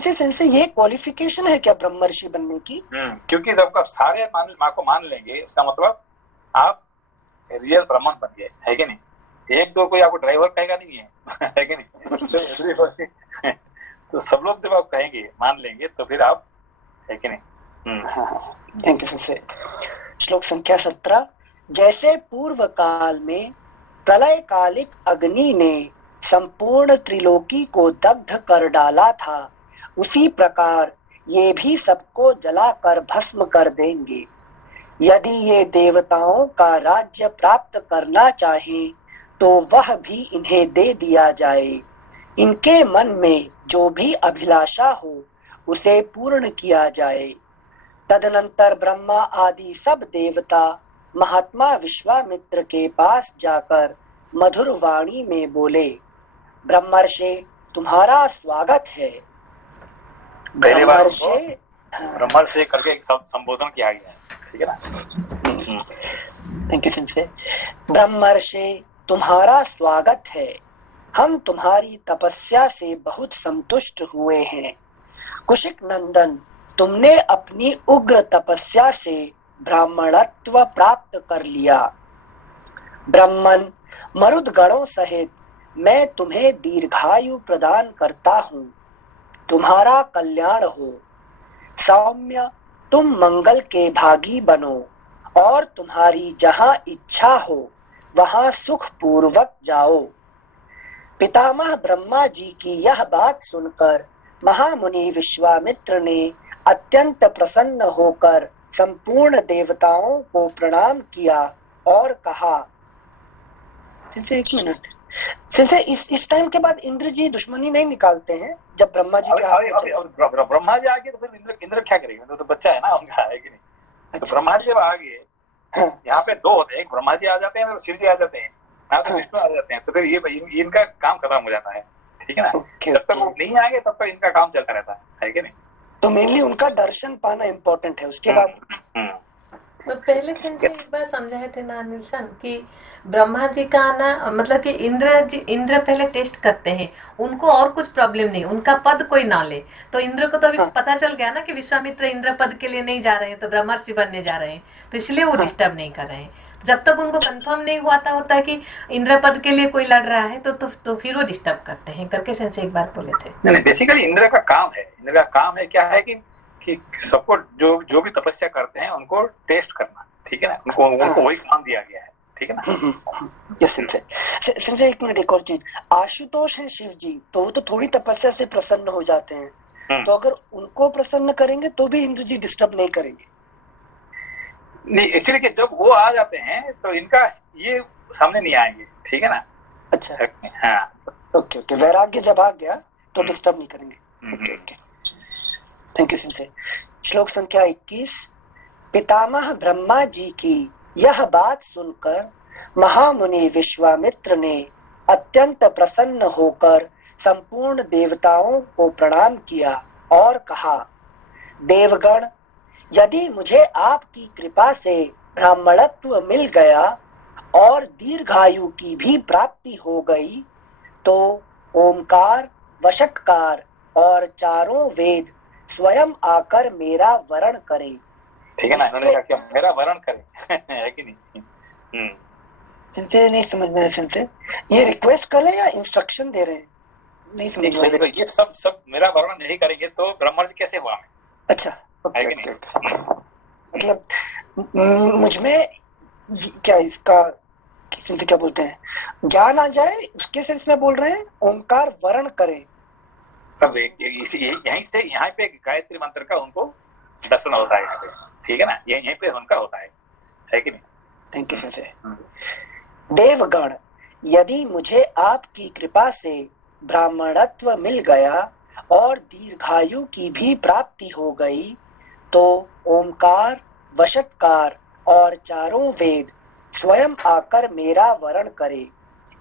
जैसे ये क्वालिफिकेशन है क्या ब्रह्मर्षि बनने की? क्योंकि जब आप सारे माँ को मान लेंगे उसका मतलब आप रियल ब्राह्मण बन गए, है कि नहीं? एक दो कोई आपको ड्राइवर कहेगा नहीं है कि नहीं? तो सब लोग जब आप कहेंगे, मान लेंगे, तो फिर आप, है कि नहीं? Thank you sir. श्लोक संख्या 17। जैसे पूर्व काल में प्रलय कालिक अग्नि ने संपूर्ण त्रिलोकी को दग्ध कर डाला था, उसी प्रकार ये भी सबको जलाकर भस्म कर देंगे। यदि ये देवताओं का राज्य प्राप्त करना चाहें तो वह भी इन्हें दे दिया जाए। इनके मन में जो भी अभिलाषा हो उसे पूर्ण किया जाए। तदनंतर ब्रह्मा आदि सब देवता महात्मा विश्वामित्र के पास जाकर मधुर वाणी में बोले, ब्रह्मर्षि तुम्हारा स्वागत है। पहली बार उनको ब्रह्मर्षि ब्रह्मर्षि करके एक संबोधन किया गया है, ठीक है ना। Thank you sensei. ब्रह्मर्षि तुम्हारा स्वागत है, हम तुम्हारी तपस्या से बहुत संतुष्ट हुए हैं। कुशिक नंदन, तुमने अपनी उग्र तपस्या से ब्राह्मणत्व प्राप्त कर लिया। ब्राह्मण मरुद गणों सहित मैं तुम्हें दीर्घायु प्रदान करता हूँ। तुम्हारा कल्याण हो। सौम्य, तुम मंगल के भागी बनो और तुम्हारी जहाँ इच्छा हो वहाँ सुख पूर्वक जाओ। पितामह ब्रह्मा जी की यह बात सुनकर महामुनि विश्वामित्र ने अत्यंत प्रसन्न होकर संपूर्ण देवताओं को प्रणाम किया और कहा, एक मिनट सिंसे इस टाइम के बाद इंद्र जी दुश्मनी नहीं निकालते हैं जब ब्रह्मा जी के ब्रह्मा जी आगे तो फिर इंद्र क्या करेंगे, तो बच्चा है ना उनका, है कि नहीं। तो ब्रह्मा जी आगे यहाँ पे दो होते हैं, एक ब्रह्मा जी आ जाते हैं और शिव जी आ जाते हैं, तो विष्णु आ जाते हैं, तो फिर ये इनका काम खत्म हो जाता है, ठीक है ना। जब तक वो नहीं आएंगे तब तक इनका काम चलता रहता है कि नहीं। तो मेनली उनका दर्शन पाना इम्पोर्टेंट है, उसके बाद तो पहले से एक बार समझाए थे ना अनिल सर कि ब्रह्मा जी का आना मतलब कि इंद्र पहले टेस्ट करते हैं, उनको और कुछ प्रॉब्लम नहीं, उनका पद कोई ना ले। तो इंद्र को तो अभी पता चल गया ना कि विश्वामित्र इंद्र पद के लिए नहीं जा रहे हैं, तो ब्रह्मर्षि बनने जा रहे हैं, तो इसलिए वो डिस्टर्ब नहीं कर रहे हैं। जब तक उनको कंफर्म नहीं हुआ होता है कि इंद्र पद के लिए कोई लड़ रहा है तो फिर वो डिस्टर्ब करते हैं करके संजय एक बार बोले थे। नहीं, बेसिकली इंद्र का काम है क्या है कि सबको जो भी तपस्या करते हैं उनको टेस्ट करना, ठीक है ना। उनको वही काम दिया गया है, ठीक है ना। यस संजय एक मिनट, एक और चीज, आशुतोष है शिव जी, तो वो तो थोड़ी तपस्या से प्रसन्न हो जाते हैं, तो अगर उनको प्रसन्न करेंगे तो भी इंद्र जी डिस्टर्ब नहीं करेंगे। नहीं, एक्चुअली जब वो आ जाते हैं तो इनका ये सामने नहीं आएंगे, ठीक है ना। अच्छा, हाँ, ओके, वैराग्य जब आ गया तो डिस्टर्ब नहीं करेंगे। Okay, thank you Sanjay. श्लोक संख्या 21। पितामह ब्रह्मा जी की यह बात सुनकर महामुनि विश्वामित्र ने अत्यंत प्रसन्न होकर संपूर्ण देवताओं को प्रणाम किया और कहा, देवगण, यदि मुझे आपकी कृपा से ब्राह्मणत्व मिल गया और दीर्घायु की भी प्राप्ति हो गई तो ओमकार, वषट्कार और चारों वेद स्वयं आकर मेरा वरण करें। ठीक है ना, इन्होंने कहा क्या मेरा वरण करें है कि नहीं। सिंसे नहीं समझ में, सिंसे ये रिक्वेस्ट कर रहे हैं या इंस्ट्रक्शन दे रहे हैं, नहीं समझ में। देखो ये सब मेरा वर्ण नहीं करेंगे तो ब्रह्मर्षि कैसे हुआ। अच्छा, ओके, मतलब मुझमें क्या इसका सिंसे क्या बोलते हैं, ज्ञान आ जाए उसके सेंस में बोल रहे हैं, ओंकार वर्ण करे तब यहीं से यहाँ पे गायत्री मंत्र का उनको दर्शन होता है यहाँ पे, ठीक है ना, यहीं पे उनका होता है कि नहीं। Thank you sensei. देवगण, यदि मुझे आपकी कृपा से ब्राह्मणत्व मिल गया और दीर्घायु की भी प्राप्ति हो गई तो ओमकार, वषट्कार और चारों वेद स्वयं आकर मेरा वरण करे।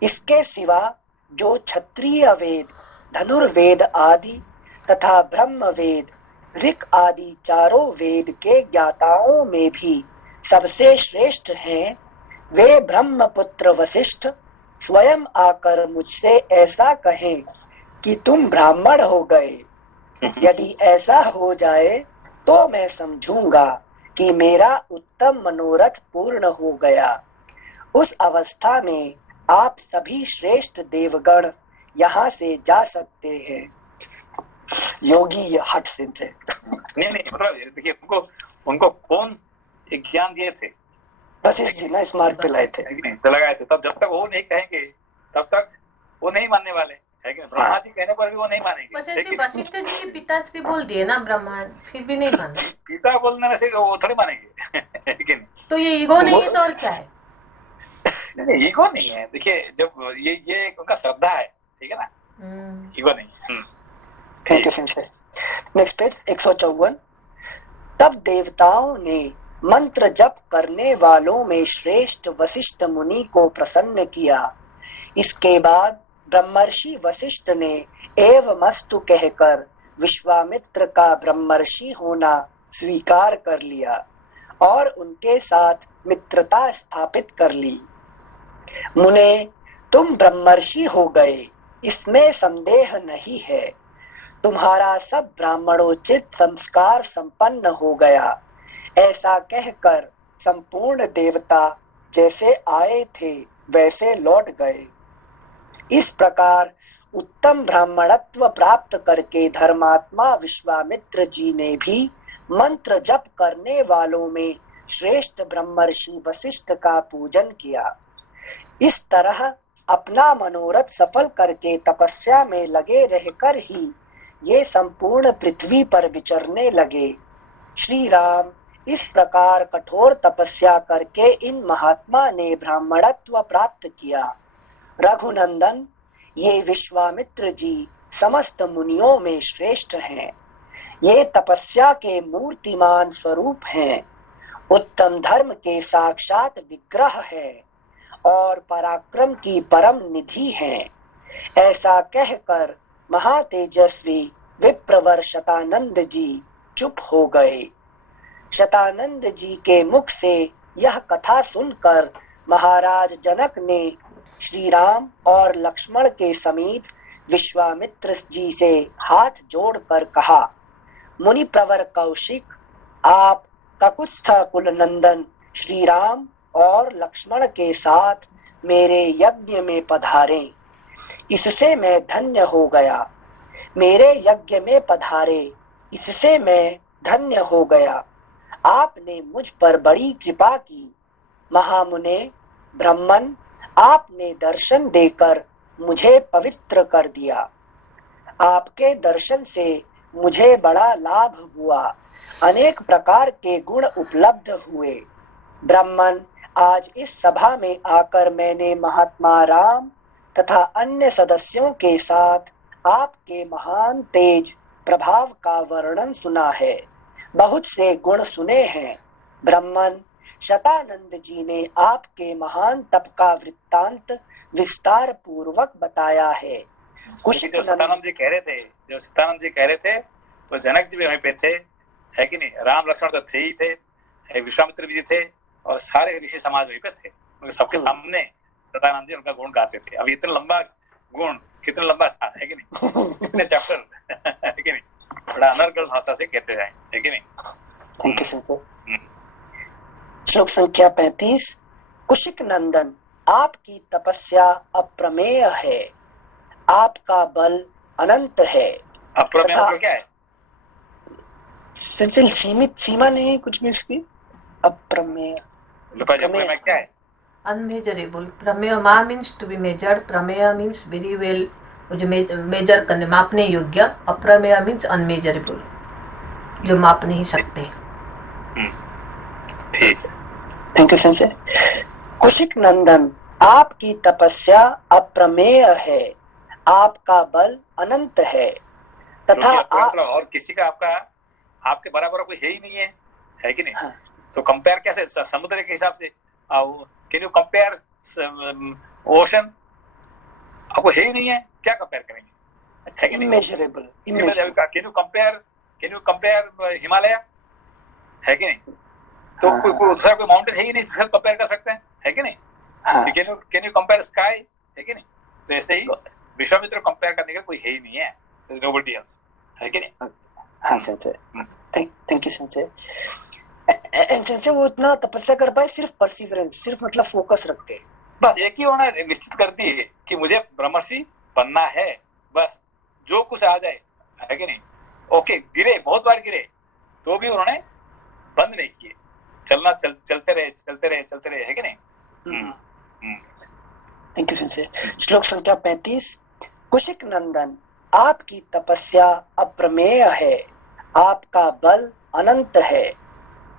इसके सिवा जो क्षत्रिय वेद, धनुर्वेद आदि तथा ब्रह्म वेद, ऋक् आदि चारों वेद के ज्ञाताओं में भी सबसे श्रेष्ठ हैं, वे ब्रह्मपुत्र वशिष्ठ स्वयं आकर मुझसे ऐसा कहें कि तुम ब्राह्मण हो गए। यदि ऐसा हो जाए तो मैं समझूंगा कि मेरा उत्तम मनोरथ पूर्ण हो गया। उस अवस्था में आप सभी श्रेष्ठ देवगण यहाँ से जा सकते हैं। योगी हट सिंह थे। नहीं मतलब देखिए उनको कौन ज्ञान दिए थे, वशिष्ठ जी ना इस मार्ग पे लाए थे, तो लगाए थे। तब जब तक वो नहीं कहेंगे तब तक वो नहीं मानने वाले है कि ब्रह्मा जी कहने पर भी वो नहीं मानेंगे। वशिष्ठ जी के पिताश्री बोल दिए ना ब्रह्मा, फिर भी नहीं माने। पिता बोलने से वो थोड़ी मानेंगे लेकिन तो ये ईगो नहीं है तो और क्या है। नहीं, ईगो नहीं है। देखिए जब ये उनका श्रद्धा है, ठीक है ना, ईगो नहीं। Thank you Singh. Next page 154। तब देवताओं ने मंत्र जप करने वालों में श्रेष्ठ वशिष्ठ मुनि को प्रसन्न किया। इसके बाद ब्रह्मर्षि वशिष्ठ ने एवमस्तु कहकर विश्वामित्र का ब्रह्मर्षि होना स्वीकार कर लिया और उनके साथ मित्रता स्थापित कर ली। मुने, तुम ब्रह्मर्षि हो गए, इसमें संदेह नहीं है। तुम्हारा सब ब्राह्मणोचित संस्कार संपन्न हो गया। ऐसा कहकर संपूर्ण देवता जैसे आए थे वैसे लौट गए। इस प्रकार उत्तम ब्राह्मणत्व प्राप्त करके धर्मात्मा विश्वामित्र जी ने भी मंत्र जप करने वालों में श्रेष्ठ ब्रह्मर्षि वशिष्ठ का पूजन किया। इस तरह अपना मनोरथ सफल करके तपस्या में लगे रहकर ही ये संपूर्ण पृथ्वी पर विचरने लगे। श्री राम इस प्रकार कठोर तपस्या करके इन महात्मा ने ब्राह्मणत्व प्राप्त किया। रघुनंदन, ये विश्वामित्र जी समस्त मुनियों में श्रेष्ठ हैं। ये तपस्या के मूर्तिमान स्वरूप हैं, उत्तम धर्म के साक्षात विग्रह है और पराक्रम की परम निधि हैं। ऐसा कहकर महातेजस्वी विप्रवर शतानंद जी चुप हो गए। शतानंद जी के मुख से यह कथा सुनकर महाराज जनक ने श्री राम और लक्ष्मण के समीप विश्वामित्र जी से हाथ जोड़कर कहा, मुनि प्रवर कौशिक, आप ककुत्स्थ कुलनंदन श्री राम और लक्ष्मण के साथ मेरे यज्ञ में पधारें। इससे मैं धन्य हो गया। मेरे यज्ञ में पधारे, इससे मैं धन्य हो गया। आपने मुझ पर बड़ी कृपा की। महामुने ब्रह्मन, आपने दर्शन देकर मुझे पवित्र कर दिया। आपके दर्शन से मुझे बड़ा लाभ हुआ। अनेक प्रकार के गुण उपलब्ध हुए। ब्रह्मन, आज इस सभा में आकर मैंने महात्मा राम तथा अन्य सदस्यों के साथ आपके महान तेज प्रभाव का वर्णन सुना है। बहुत से गुण सुने हैं। ब्रह्मन, शतानंद जी ने आपके महान तप का वृत्तांत विस्तार पूर्वक बताया है। कुशिक जो शतानंद जी कह रहे थे तो जनक जी भी वहीं पे थे, है कि नहीं? राम लक्ष्मण तो थे ही थे, विश्वामित्र जी थे और सारे ऋषि समाज वहीं पे थे। उनके सबके सामने शतानंद जी उनका गुण गाते थे। अब इतना लंबा गुण कितना लंबा था, है कि नहीं? कितने चैप्टर है कि नहीं? बड़ा अनर्गल भाषा से कहते जाए, है कि नहीं? Thank you sir. श्लोक संख्या 35। कुशिक नंदन, आपकी तपस्या अप्रमेय है, आपका बल अनंत है। अप्रमेय मतलब क्या है? सीमित, सीमा नहीं कुछ भी इसकी। अप्रमेय क्या है? अनमेजरेबल। प्रमेय मा मीन्स टू बी मेजर्ड, प्रमेय मीन्स वेरी वेल, जो मेजर करने, मापने योग्य। अप्रमेय मीन्स अनमेजरेबल, जो माप नहीं सकते। ठीक है, थैंक यू संजय। कुशिक नंदन, आपकी तपस्या अप्रमेय है, आपका बल अनंत है तथा और किसी का आपके बराबर कोई है ही नहीं है कि नहीं? हाँ। तो कंपेयर कैसे? समुद्र के हिसाब से कैन यू कंपेयर ओशन? आपको है ही नहीं है, क्या कंपेयर करेंगे? Immeasurable. Can you compare Himalaya, है कि नहीं? तो कोई दूसरा कोई माउंटेन है ही नहीं जिससे कंपेयर कर सकते हैं, है कि नहीं? कैन यू कंपेयर स्काई, है कि नहीं? तो ऐसे ही विश्वामित्र कंपेयर करने का कोई है ही नहीं है, नोबडी एल्स, है कि नहीं? हाँ संजय, थैंक यू संजय। संजय वो इतना तपस्या कर पाए सिर्फ परसिवरेंस, सिर्फ मतलब फोकस रख के। बस एक ही होना निश्चित करती है कि मुझे ब्रह्मर्षि बनना है, बस जो कुछ आ जाए, है कि नहीं? ओके, गिरे, बहुत बार गिरे तो भी उन्होंने बंद नहीं किए, चलना चलते रहे, है कि नहीं? Thank you Sanjay. श्लोक संख्या 35। कुशिक नंदन, आपकी तपस्या अप्रमेय है, आपका बल अनंत है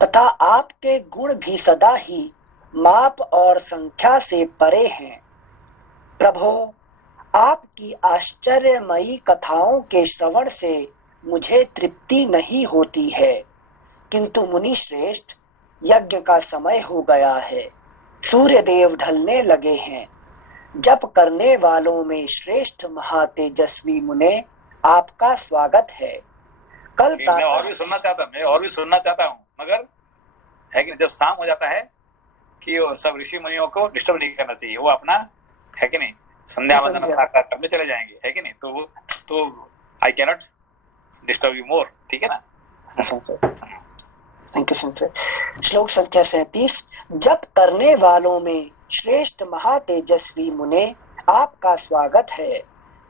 तथा आपके गुण भी सदा ही माप और संख्या से परे हैं। प्रभो, आपकी आश्चर्यमयी कथाओं के श्रवण से मुझे तृप्ति नहीं होती है, किंतु मुनि श्रेष्ठ यज्ञ का समय हो गया है, सूर्य देव ढलने लगे हैं। जप करने वालों में श्रेष्ठ महातेजस्वी मुने, आपका स्वागत है। कल मैं और भी सुनना चाहता हूँ, मगर है कि जब शाम हो जाता है कि वो सब ऋषि मुनियों को डिस्टर्ब नहीं करना चाहिए, वो अपना है कि नहीं संध्या वंदन करने चले जाएंगे, है कि नहीं, तो I can not disturb you more, ठीक है ना। Thank you Sanjay. श्लोक संख्या 37। जप करने वालों में श्रेष्ठ महातेजस्वी मुने, आपका स्वागत है।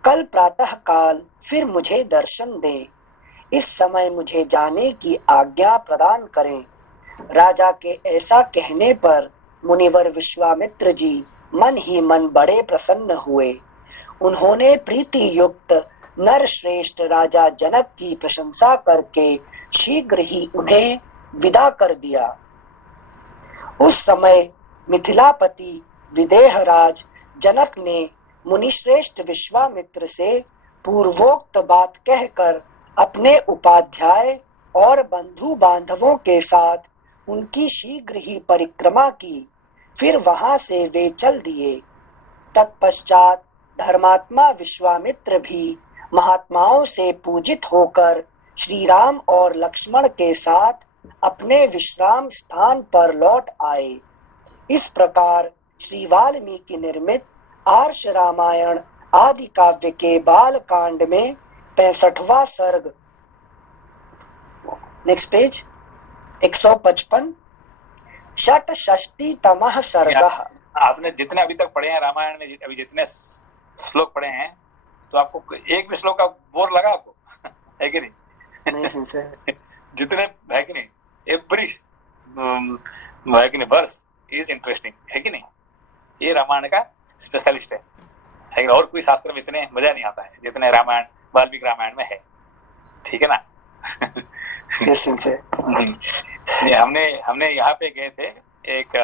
कल प्रातः काल फिर मुझे दर्शन दें, इस समय मुझे जाने की आज्ञा प्रदान करें। राजा के ऐसा कहने पर मुनिवर विश्वामित्र जी मन ही मन बड़े प्रसन्न हुए। उन्होंने प्रीति युक्त नर श्रेष्ठ राजा जनक की प्रशंसा करके शीघ्र ही उन्हें विदा कर दिया। उस समय मिथिलापति विदेहराज जनक ने मुनिश्रेष्ठ विश्वामित्र से पूर्वोक्त बात कहकर अपने उपाध्याय और बंधु बांधवों के साथ उनकी शीघ्र ही परिक्रमा की। फिर वहां से वे चल दिए। तत्पश्चात धर्मात्मा विश्वामित्र भी महात्माओं से पूजित होकर श्री राम और लक्ष्मण के साथ अपने विश्राम स्थान पर लौट आए। इस प्रकार श्री वाल्मीकि निर्मित आर्ष रामायण आदि काव्य के बाल कांड में 65वां सर्ग, नेक्स्ट पेज, 155, षट्षष्टितमः सर्गः। आपने जितने अभी तक पढ़े हैं रामायण में, अभी जितने श्लोक पढ़े हैं, तो आपको एक भी श्लोक का बोर लगा आपको? है कि नहीं? जितने है कि नहीं, एवरी है कि नहीं वर्स इज इंटरेस्टिंग, है कि नहीं। ये रामायण का स्पेशलिस्ट है कि और कोई शास्त्र में इतने मजा नहीं आता है जितने रामायण वाल्मीकि रामायण में है, ठीक है ना। हमने यहाँ पे गए थे एक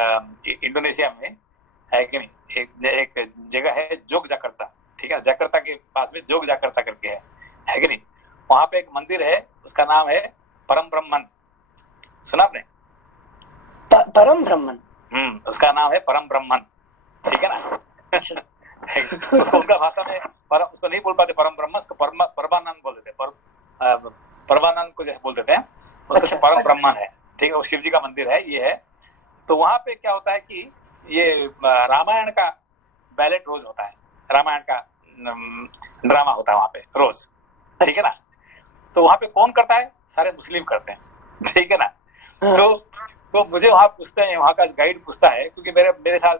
इंडोनेशिया में, है कि नहीं, एक जगह है जोगजाकर्ता, ठीक है, जाकर्ता के पास में जोगजाकर्ता करके है कि नहीं। वहां पे एक मंदिर है, उसका नाम है परम ब्रह्मन। सुना आपने? परम ब्रह्मन? उसका नाम है परम ब्रह्मन, ठीक है ना। उनका भाषा में उसको नहीं बोल पाते परम ब्रह्म, उसको परमानंद बोल देते, परमानंद को जैसे बोल देते हैं, उसका परम ब्रह्मन है, ठीक है। वो शिव जी का मंदिर है, ये है। तो वहां पे क्या होता है कि ये रामायण का बैलेट रोज होता है, रामायण का ड्रामा होता है वहां पे रोज, ठीक है ना। तो वहां पे कौन करता है? सारे मुस्लिम करते हैं, ठीक है ना। तो मुझे वहां पूछते हैं, वहां का गाइड पूछता है, क्योंकि मेरे साथ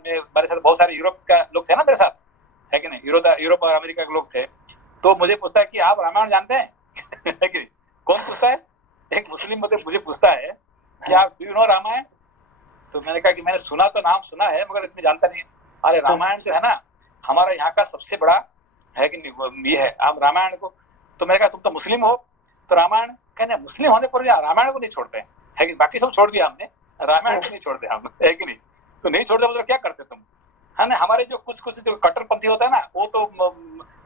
बहुत सारे यूरोप का लोग थे ना मेरे साथ, है कि नहीं, यूरोप और अमेरिका के लोग थे। तो मुझे पूछता है कि आप रामायण जानते हैं? है कि नहीं? कौन पूछता है? एक मुस्लिम मुझे पूछता है कि आप डू यू नो रामायण? तो मैंने कहा कि मैंने सुना तो नाम सुना है, मगर इतनी जानता नहीं। अरे रामायण जो है ना, हमारा यहाँ का सबसे बड़ा है कि नहीं, ये है, आप रामायण को। तो मैंने कहा तुम तो मुस्लिम हो, तो रामायण, कहने मुस्लिम होने पर रामायण को नहीं छोड़ते हैं, है कि बाकी सब छोड़ दिया हमने, रामायण को नहीं छोड़ते हम, है कि नहीं। तो नहीं छोड़ते मतलब क्या करते तुम, है ना। हमारे जो कुछ जो कट्टरपंथी होता है ना, वो तो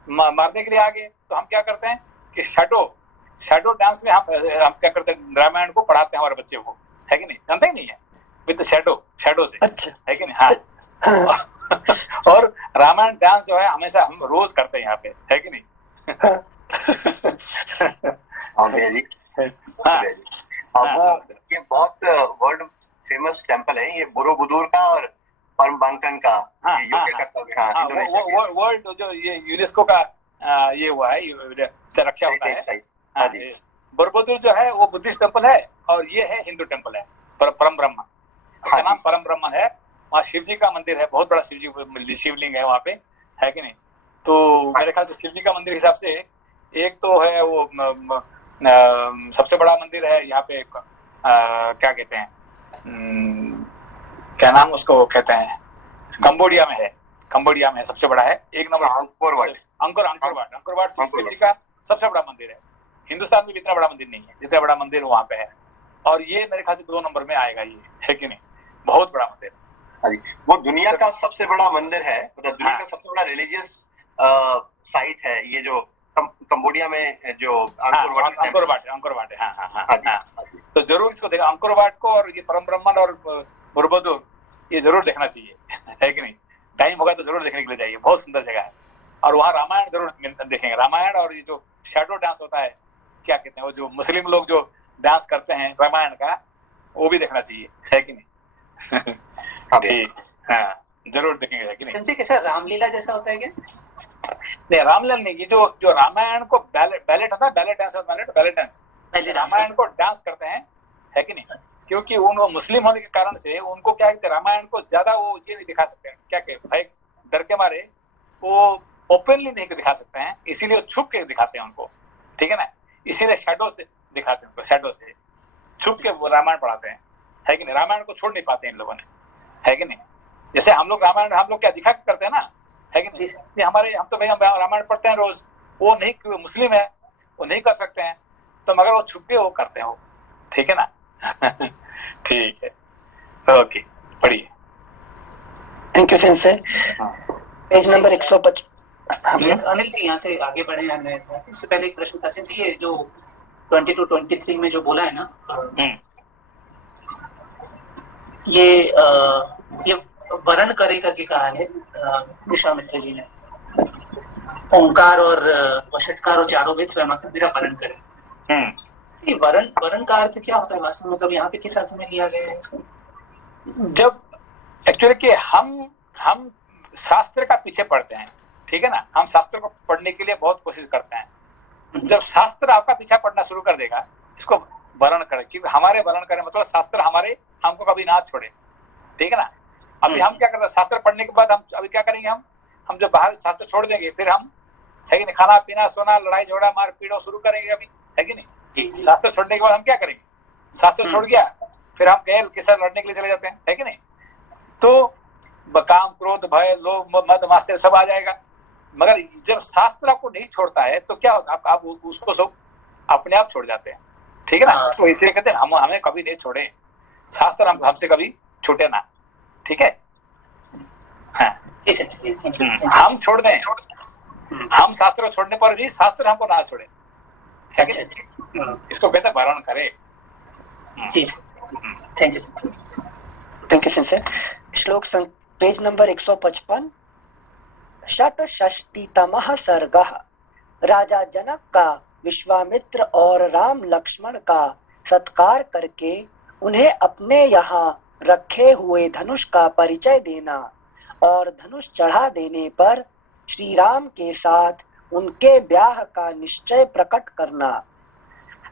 मारने के लिए आ गए। तो हम क्या करते हैं कि शैडो डांस में हम क्या करते हैं, रामायण को पढ़ाते हैं हमारे बच्चे को, है कि नहीं, जानते ही नहीं है, विद शैडो से, अच्छा, है कि नहीं। हाँ। और रामायण डांस जो है हमेशा हम रोज करते हैं यहाँ पे, है कि नहीं। ये बहुत वर्ल्ड फेमस टेम्पल है, ये बोरोबुदुर का और परमबांकन का, वर्ल्ड जो ये यूनेस्को का ये हुआ है, रक्षा होता है। बोरोबुदुर जो है वो बुद्धिस्ट टेम्पल है, और ये है हिंदू टेम्पल है, परम ब्रह्म, उसका नाम परम ब्रह्मन है। वहाँ शिव जी का मंदिर है, बहुत बड़ा शिवलिंग है वहाँ पे, है कि नहीं। तो मेरे ख्याल से शिव जी का मंदिर हिसाब से एक तो है वो सबसे बड़ा मंदिर है यहाँ पे, क्या कहते हैं, क्या नाम उसको कहते हैं, कंबोडिया में है, सबसे बड़ा है, एक नंबर अंकुरवाट शिव जी का सबसे बड़ा मंदिर है। हिंदुस्तान में भी इतना बड़ा मंदिर नहीं है जितना बड़ा मंदिर वहाँ पे है, और ये मेरे ख्याल से 2 नंबर में आएगा ये, है कि नहीं, बहुत बड़ा मंदिर। वो दुनिया का सबसे बड़ा मंदिर है, मतलब दुनिया का सबसे बड़ा रिलीजियस साइट है ये जो कंबोडिया में जो अंकुर वाट हाँ। तो जरूर इसको देखा, अंकुर वाट को, और ये परम ब्रह्मन और बुरबुदुर, ये जरूर देखना चाहिए, है कि नहीं? टाइम होगा तो जरूर देखने के लिए जाइए, बहुत सुंदर जगह है। और वहाँ रामायण जरूर देखेंगे, रामायण। और ये जो शैडो डांस होता है, क्या कहते हैं वो, जो मुस्लिम लोग जो डांस करते हैं रामायण का, वो भी देखना चाहिए, है कि नहीं? ठीक, हाँ जरूर देखेंगे, है कि नहीं? संजय कैसा रामलीला जैसा होता है क्या? नहीं, रामलीला नहीं, ये जो रामायण को बैलेट होता है, बैलेट डांस, रामायण को डांस करते हैं, है कि नहीं? क्योंकि वो मुस्लिम होने के कारण से उनको क्या है, रामायण को ज्यादा वो ये नहीं दिखा सकते हैं, क्या कहते भाई, डर के मारे वो ओपनली नहीं दिखा सकते हैं, इसीलिए छुप के दिखाते हैं उनको, ठीक है ना? इसीलिए शैडो से दिखाते हैं उनको, शैडो से छुप के वो रामायण पढ़ाते हैं, है कि नहीं? रामायण को छोड़ नहीं पाते इन लोगों ने, है कि नहीं? जैसे हम लोग रामायण, हम लोग क्या दिखा करते हैं ना, है कि नहीं? इसलिए हम तो भाई हम रामायण पढ़ते हैं रोज, वो नहीं, मुस्लिम है, वो नहीं कर सकते हैं, तो मगर वो छुप के वो करते हैं वो, ठीक है ना? ठीक है, ओके, पढ़िए। Thank you sensei. Page number 155। Anil ji यहाँ से आगे बढ़े हैं। उससे पहले एक प्रश्न था सिंस ये जो 22-23 में जो बोला है ना, ये वर्ण करे करके कहा है विश्वामित्र जी ने, ओंकार और वषटकार और चारों वेद स्वयं मेरा वर्ण करे। ये वर्ण का अर्थ क्या होता है वास्तव में, मतलब यहाँ पे किस अर्थ में लिया गया है इसको? जब एक्चुअली कि हम शास्त्र का पीछे पढ़ते हैं, ठीक है ना? हम शास्त्र को पढ़ने के लिए बहुत कोशिश करते हैं। जब शास्त्र आपका पीछा पढ़ना शुरू कर देगा, इसको वर्ण करे, क्योंकि हमारे वर्ण करे मतलब शास्त्र हमको कभी ना छोड़े, ठीक है ना? अभी हम क्या करते हैं, शास्त्र पढ़ने के बाद हम अभी क्या करेंगे, हम जब बाहर शास्त्र छोड़ देंगे, फिर हम, है कि नहीं, खाना पीना सोना लड़ाई झगड़ा मार पीट शुरू करेंगे अभी, है कि नहीं? शास्त्र छोड़ने के बाद हम क्या करेंगे, शास्त्र छोड़ गया, फिर हम गैर के साथ लड़ने के लिए चले जाते हैं, है कि नहीं? तो काम क्रोध भय लोभ मद मात्सर्य सब आ जाएगा। मगर जब शास्त्र आपको नहीं छोड़ता है तो क्या होता है, आप उसको सब अपने आप छोड़ जाते हैं, ठीक है ना? इसको इसलिए कहते हैं हमें कभी नहीं छोड़े शास्त्र, हमसे कभी छूटे ना, ठीक है? हम छोड़ दें, हम शास्त्र छोड़ने पर भी शास्त्र हमको ना छोड़े, है कि नहीं? इसको कहते हैं वर्ण करे। Thank you sensor. श्लोक पेज नंबर 155। षट्षष्टितमः सर्गः। राजा जनक का विश्वामित्र और राम लक्ष्मण का सत्कार करके उन्हें अपने यहाँ रखे हुए धनुष का परिचय देना और धनुष चढ़ा देने पर श्री राम के साथ उनके ब्याह का निश्चय प्रकट करना।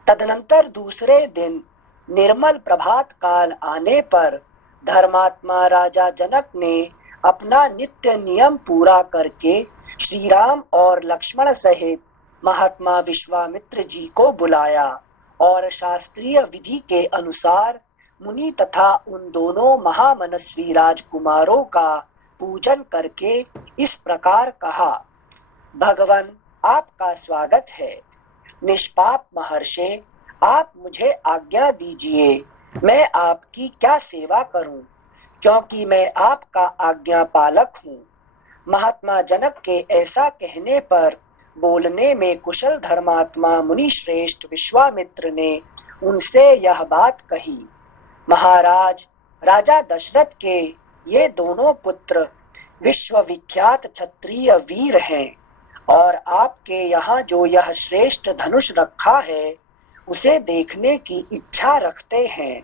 तदनंतर दूसरे दिन निर्मल प्रभात काल आने पर धर्मात्मा राजा जनक ने अपना नित्य नियम पूरा करके श्री राम और लक्ष्मण सहित महात्मा विश्वामित्र जी को बुलाया और शास्त्रीय विधि के अनुसार मुनि तथा उन दोनों महामनस्वी राजकुमारों का पूजन करके इस प्रकार कहा, भगवान आपका स्वागत है। निष्पाप महर्षि, आप मुझे आज्ञा दीजिए, मैं आपकी क्या सेवा करूं, क्योंकि मैं आपका आज्ञा पालक हूँ। महात्मा जनक के ऐसा कहने पर बोलने में कुशल धर्मात्मा मुनि श्रेष्ठ विश्वामित्र ने उनसे यह बात कही, महाराज, राजा दशरथ के ये दोनों पुत्र विश्वविख्यात क्षत्रिय वीर हैं और आपके यहाँ जो यह श्रेष्ठ धनुष रखा है उसे देखने की इच्छा रखते हैं।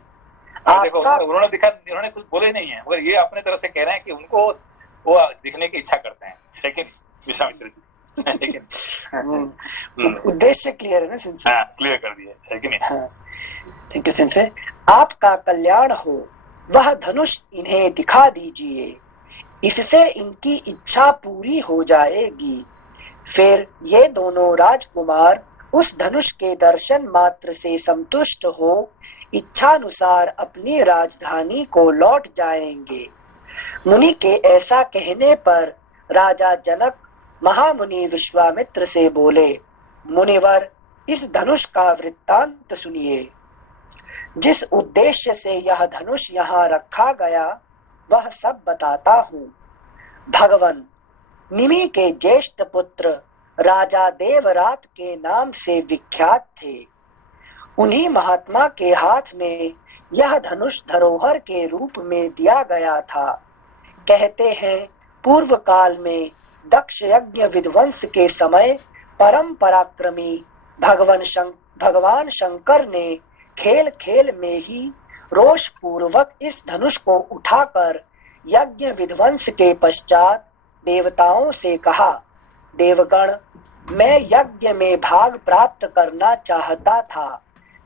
देखो, उन्होंने कुछ बोले नहीं है, मगर ये अपने तरह से कह रहे हैं कि उनको वो दिखने की इच्छा करते हैं, लेकिन विश्वामित्र जी, लेकिन उद्देश्य क्लियर है ना सेंसर? हाँ, क्लियर कर दिया, है कि नहीं? Thank you sensor. आपका कल्याण हो, वह धनुष इन्हें दिखा दीजिए, इससे इनकी इच्छा पूरी हो जाएगी। फिर ये दोनों राजकुमार उस धनुष के दर्शन मात्र से संतुष्ट हो इच्छानुसार अपनी राजधानी को लौट जाएंगे। मुनि के ऐसा कहने पर राजा जनक महामुनि विश्वामित्र से बोले, मुनिवर, इस धनुष का वृत्तांत सुनिए। जिस उद्देश्य से यह धनुष यहाँ रखा गया वह सब बताता हूँ। भगवान, निमि के ज्येष्ठ पुत्र राजा देवरात के नाम से विख्यात थे। उन्हीं महात्मा के हाथ में यह धनुष धरोहर के रूप में दिया गया था। कहते हैं पूर्व काल में दक्ष यज्ञ विध्वंस के समय परम पराक्रमी भगवान शंकर ने खेल खेल में ही रोष पूर्वक इस धनुष को उठाकर यज्ञ विध्वंस के पश्चात देवताओं से कहा, देवगण, मैं यज्ञ में भाग प्राप्त करना चाहता था,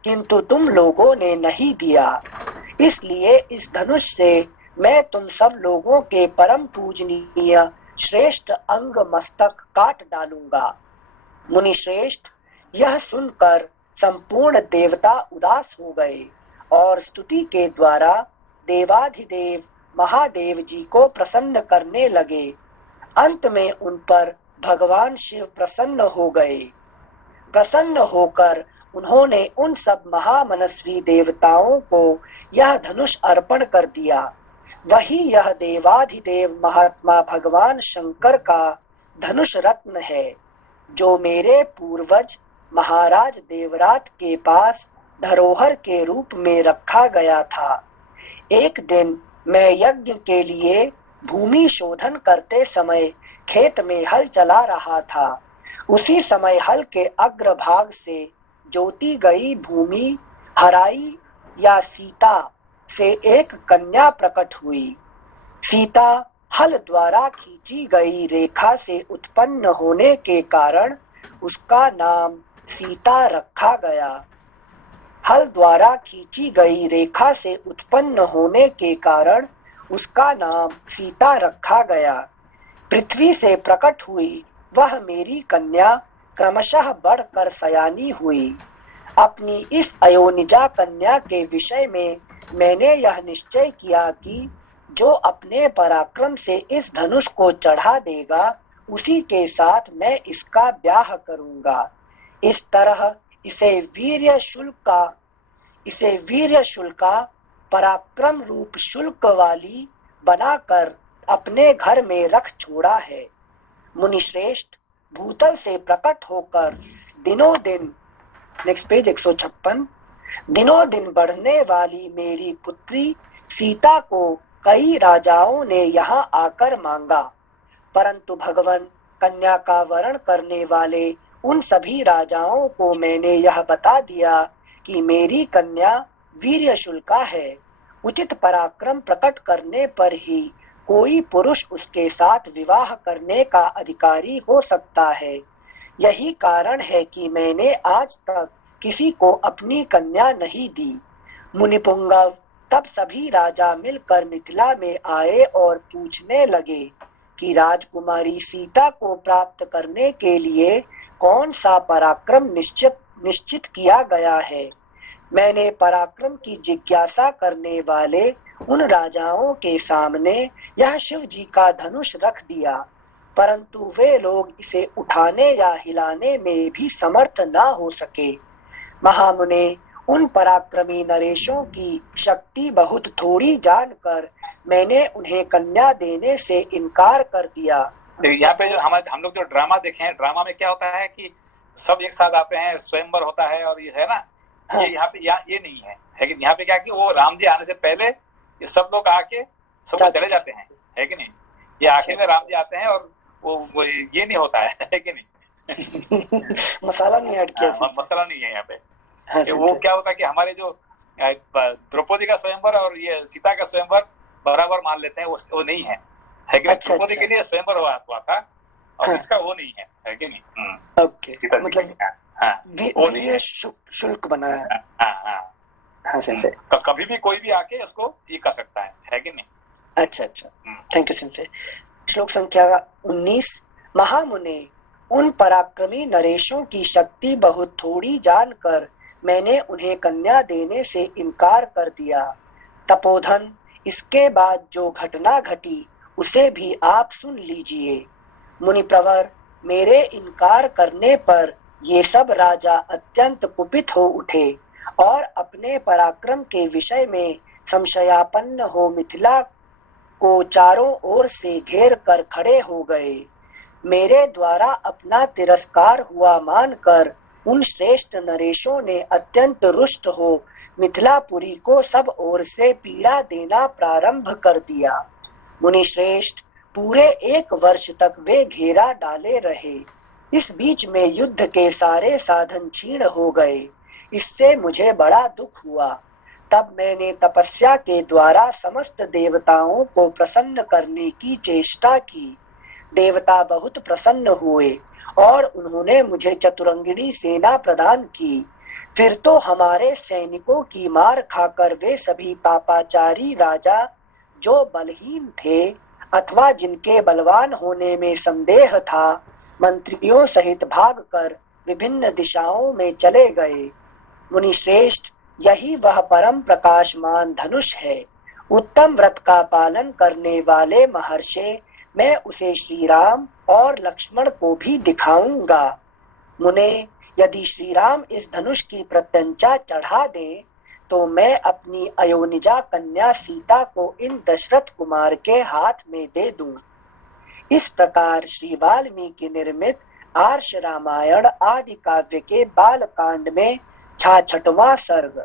किंतु तुम लोगों ने नहीं दिया, इसलिए इस धनुष से मैं तुम सब लोगों के परम पूजनीय श्रेष्ठ अंग मस्तक काट डालूंगा। मुनि श्रेष्ठ, यह सुनकर संपूर्ण देवता उदास हो गए और स्तुति के द्वारा देवाधिदेव महादेव जी को प्रसन्न करने लगे। अंत में उन पर भगवान शिव प्रसन्न हो गए। प्रसन्न होकर उन्होंने उन सब महामनस्वी देवताओं को यह धनुष अर्पण कर दिया। वही यह देवाधिदेव महात्मा भगवान शंकर का धनुष रत्न है, जो मेरे पूर्वज महाराज देवरात के पास धरोहर के रूप में रखा गया था। एक दिन मैं यज्ञ के लिए भूमि शोधन करते समय खेत में हल चला रहा था। उसी समय हल के अग्रभाग से जोती गई भूमि हराई या सीता से एक कन्या प्रकट हुई। सीता हल द्वारा खींची गई रेखा से उत्पन्न होने के कारण उसका नाम सीता रखा गया। हल द्वारा खींची गई रेखा से उत्पन्न होने के कारण उसका नाम सीता रखा गया। पृथ्वी से प्रकट हुई वह मेरी कन्या क्रमशः बढ़कर सयानी हुई। अपनी इस अयोनिजा कन्या के विषय में मैंने यह निश्चय किया कि जो अपने पराक्रम से इस धनुष को चढ़ा देगा, उसी के साथ मैं इसका ब्याह करूंगा। इस तरह इसे वीर्य शुल्का पराक्रम रूप शुल्क वाली बनाकर अपने घर में रख छोड़ा है। मुनिश्रेष्ठ, भूतल से प्रकट होकर दिनों दिन, नेक्स्ट पेज 156, दिनों दिन बढ़ने वाली मेरी पुत्री सीता को कई राजाओं ने यहाँ आकर मांगा, परंतु भगवान कन्या का वरण करने वाले उन सभी राजाओं को मैंने यह बता दिया कि मेरी कन्या वीर्य शुल्का है। उचित पराक्रम प्रकट करने पर ही कोई पुरुष उसके साथ विवाह करने का अधिकारी हो सकता है। यही कारण है कि मैंने आज तक किसी को अपनी कन्या नहीं दी। मुनिपुंगव, तब सभी राजा मिलकर मिथिला में आए और पूछने लगे कि राजकुमारी सीता को प्राप्त करने के लिए कौन सा पराक्रम निश्चित किया गया है। मैंने पराक्रम की जिज्ञासा करने वाले उन राजाओं के सामने यह शिव जी का धनुष रख दिया, परंतु वे लोग इसे उठाने या हिलाने में भी समर्थ न हो सके। महामुने, उन पराक्रमी नरेशों की शक्ति बहुत थोड़ी जानकर मैंने उन्हें कन्या देने से इनकार कर दिया। यहाँ पे जो हम लोग जो ड्रामा देखे हैं, ड्रामा में क्या होता है कि सब एक साथ आते हैं, स्वयंवर होता है और ये है ना, हाँ। ये यहाँ पे ये नहीं है। लेकिन यहाँ पे क्या कि वो राम जी आने से पहले ये सब लोग आके सब लोग चले जाते हैं, है कि नहीं। ये आखिर में राम जी आते हैं और वो ये नहीं होता है कि नहीं। मसाला नहीं ऐड किया। मसाला नहीं है यहाँ पे। हाँ, वो क्या होता है कि हमारे जो द्रौपदी का स्वयंवर और ये सीता का स्वयंवर बराबर मान लेते हैं, वो नहीं है कि अच्छा, द्रौपदी के लिए स्वयंवर हुआ था और हाँ। इसका वो नहीं है कि नहीं। ओके, मतलब वीर्य शुल्क बनाया। हाँ सर। तो कभी भी कोई भी आके उसको ये कर सकता है कि नहीं। अच्छा, थैंक यू सर। श्लोक संख्या 19। महामुने, उन पराक्रमी नरेशों की शक्ति बहुत थोड़ी जानकर मैंने उन्हें कन्या देने से इनकार कर दिया। तपोधन, इसके बाद जो घटना घटी उसे भी आप सुन लीजिए। मुनिप्रवर, मेरे इनकार करने पर ये सब राजा अत्यंत कुपित हो उठे और अपने पराक्रम के विषय में संशयापन्न हो मिथिला को चारों ओर से घेर कर खड़े हो गए। मेरे द्वारा अपना तिरस्कार हुआ मानकर उन श्रेष्ठ नरेशों ने अत्यंत रुष्ट हो मिथिलापुरी को सब ओर से पीड़ा देना प्रारंभ कर दिया। मुनि श्रेष्ठ पूरे 1 वर्ष तक वे घेरा डाले रहे। इस बीच में युद्ध के सारे साधन क्षीण हो गए। इससे मुझे बड़ा दुख हुआ। तब मैंने तपस्या के द्वारा समस्त देवताओं को प्रसन्न करने की चेष्टा की। देवता बहुत प्रसन्न हुए और उन्होंने मुझे चतुरंगिणी सेना प्रदान की। फिर तो हमारे सैनिकों की मार खाकर वे सभी पापाचारी राजा जो बलहीन थे अथवा जिनके बलवान होने में संदेह था, मंत्रियों सहित भागकर विभिन्न दिशाओं में चले गए। मुनि श्रेष्ठ, यही वह परम प्रकाशमान धनुष है। उत्तम व्रत का पालन करने वाले महर्षि, मैं उसे श्री राम और लक्ष्मण को भी दिखाऊंगा। मुने, यदि श्री राम इस धनुष की प्रत्यंचा चढ़ा दें तो मैं अपनी अयोनिजा कन्या सीता को इन दशरथ कुमार के हाथ में दे दूं। इस प्रकार श्री वाल्मीकि निर्मित आर्ष रामायण आदि काव्य के बाल कांड में 66वां सर्ग।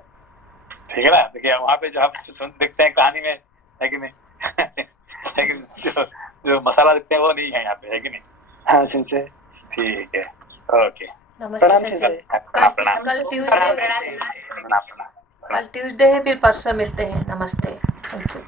ठीक है ना। देखिए वहां पे जो आप देखते हैं कहानी में, है कि नहीं? है कि नहीं? जो मसाला देखते हैं वो नहीं है यहाँ पे, है कि नहीं? हाँ संजय, ठीक है, ओके। प्रणाम संजय। कल ट्यूसडे है, फिर परसों मिलते हैं। नमस्ते। Thank you.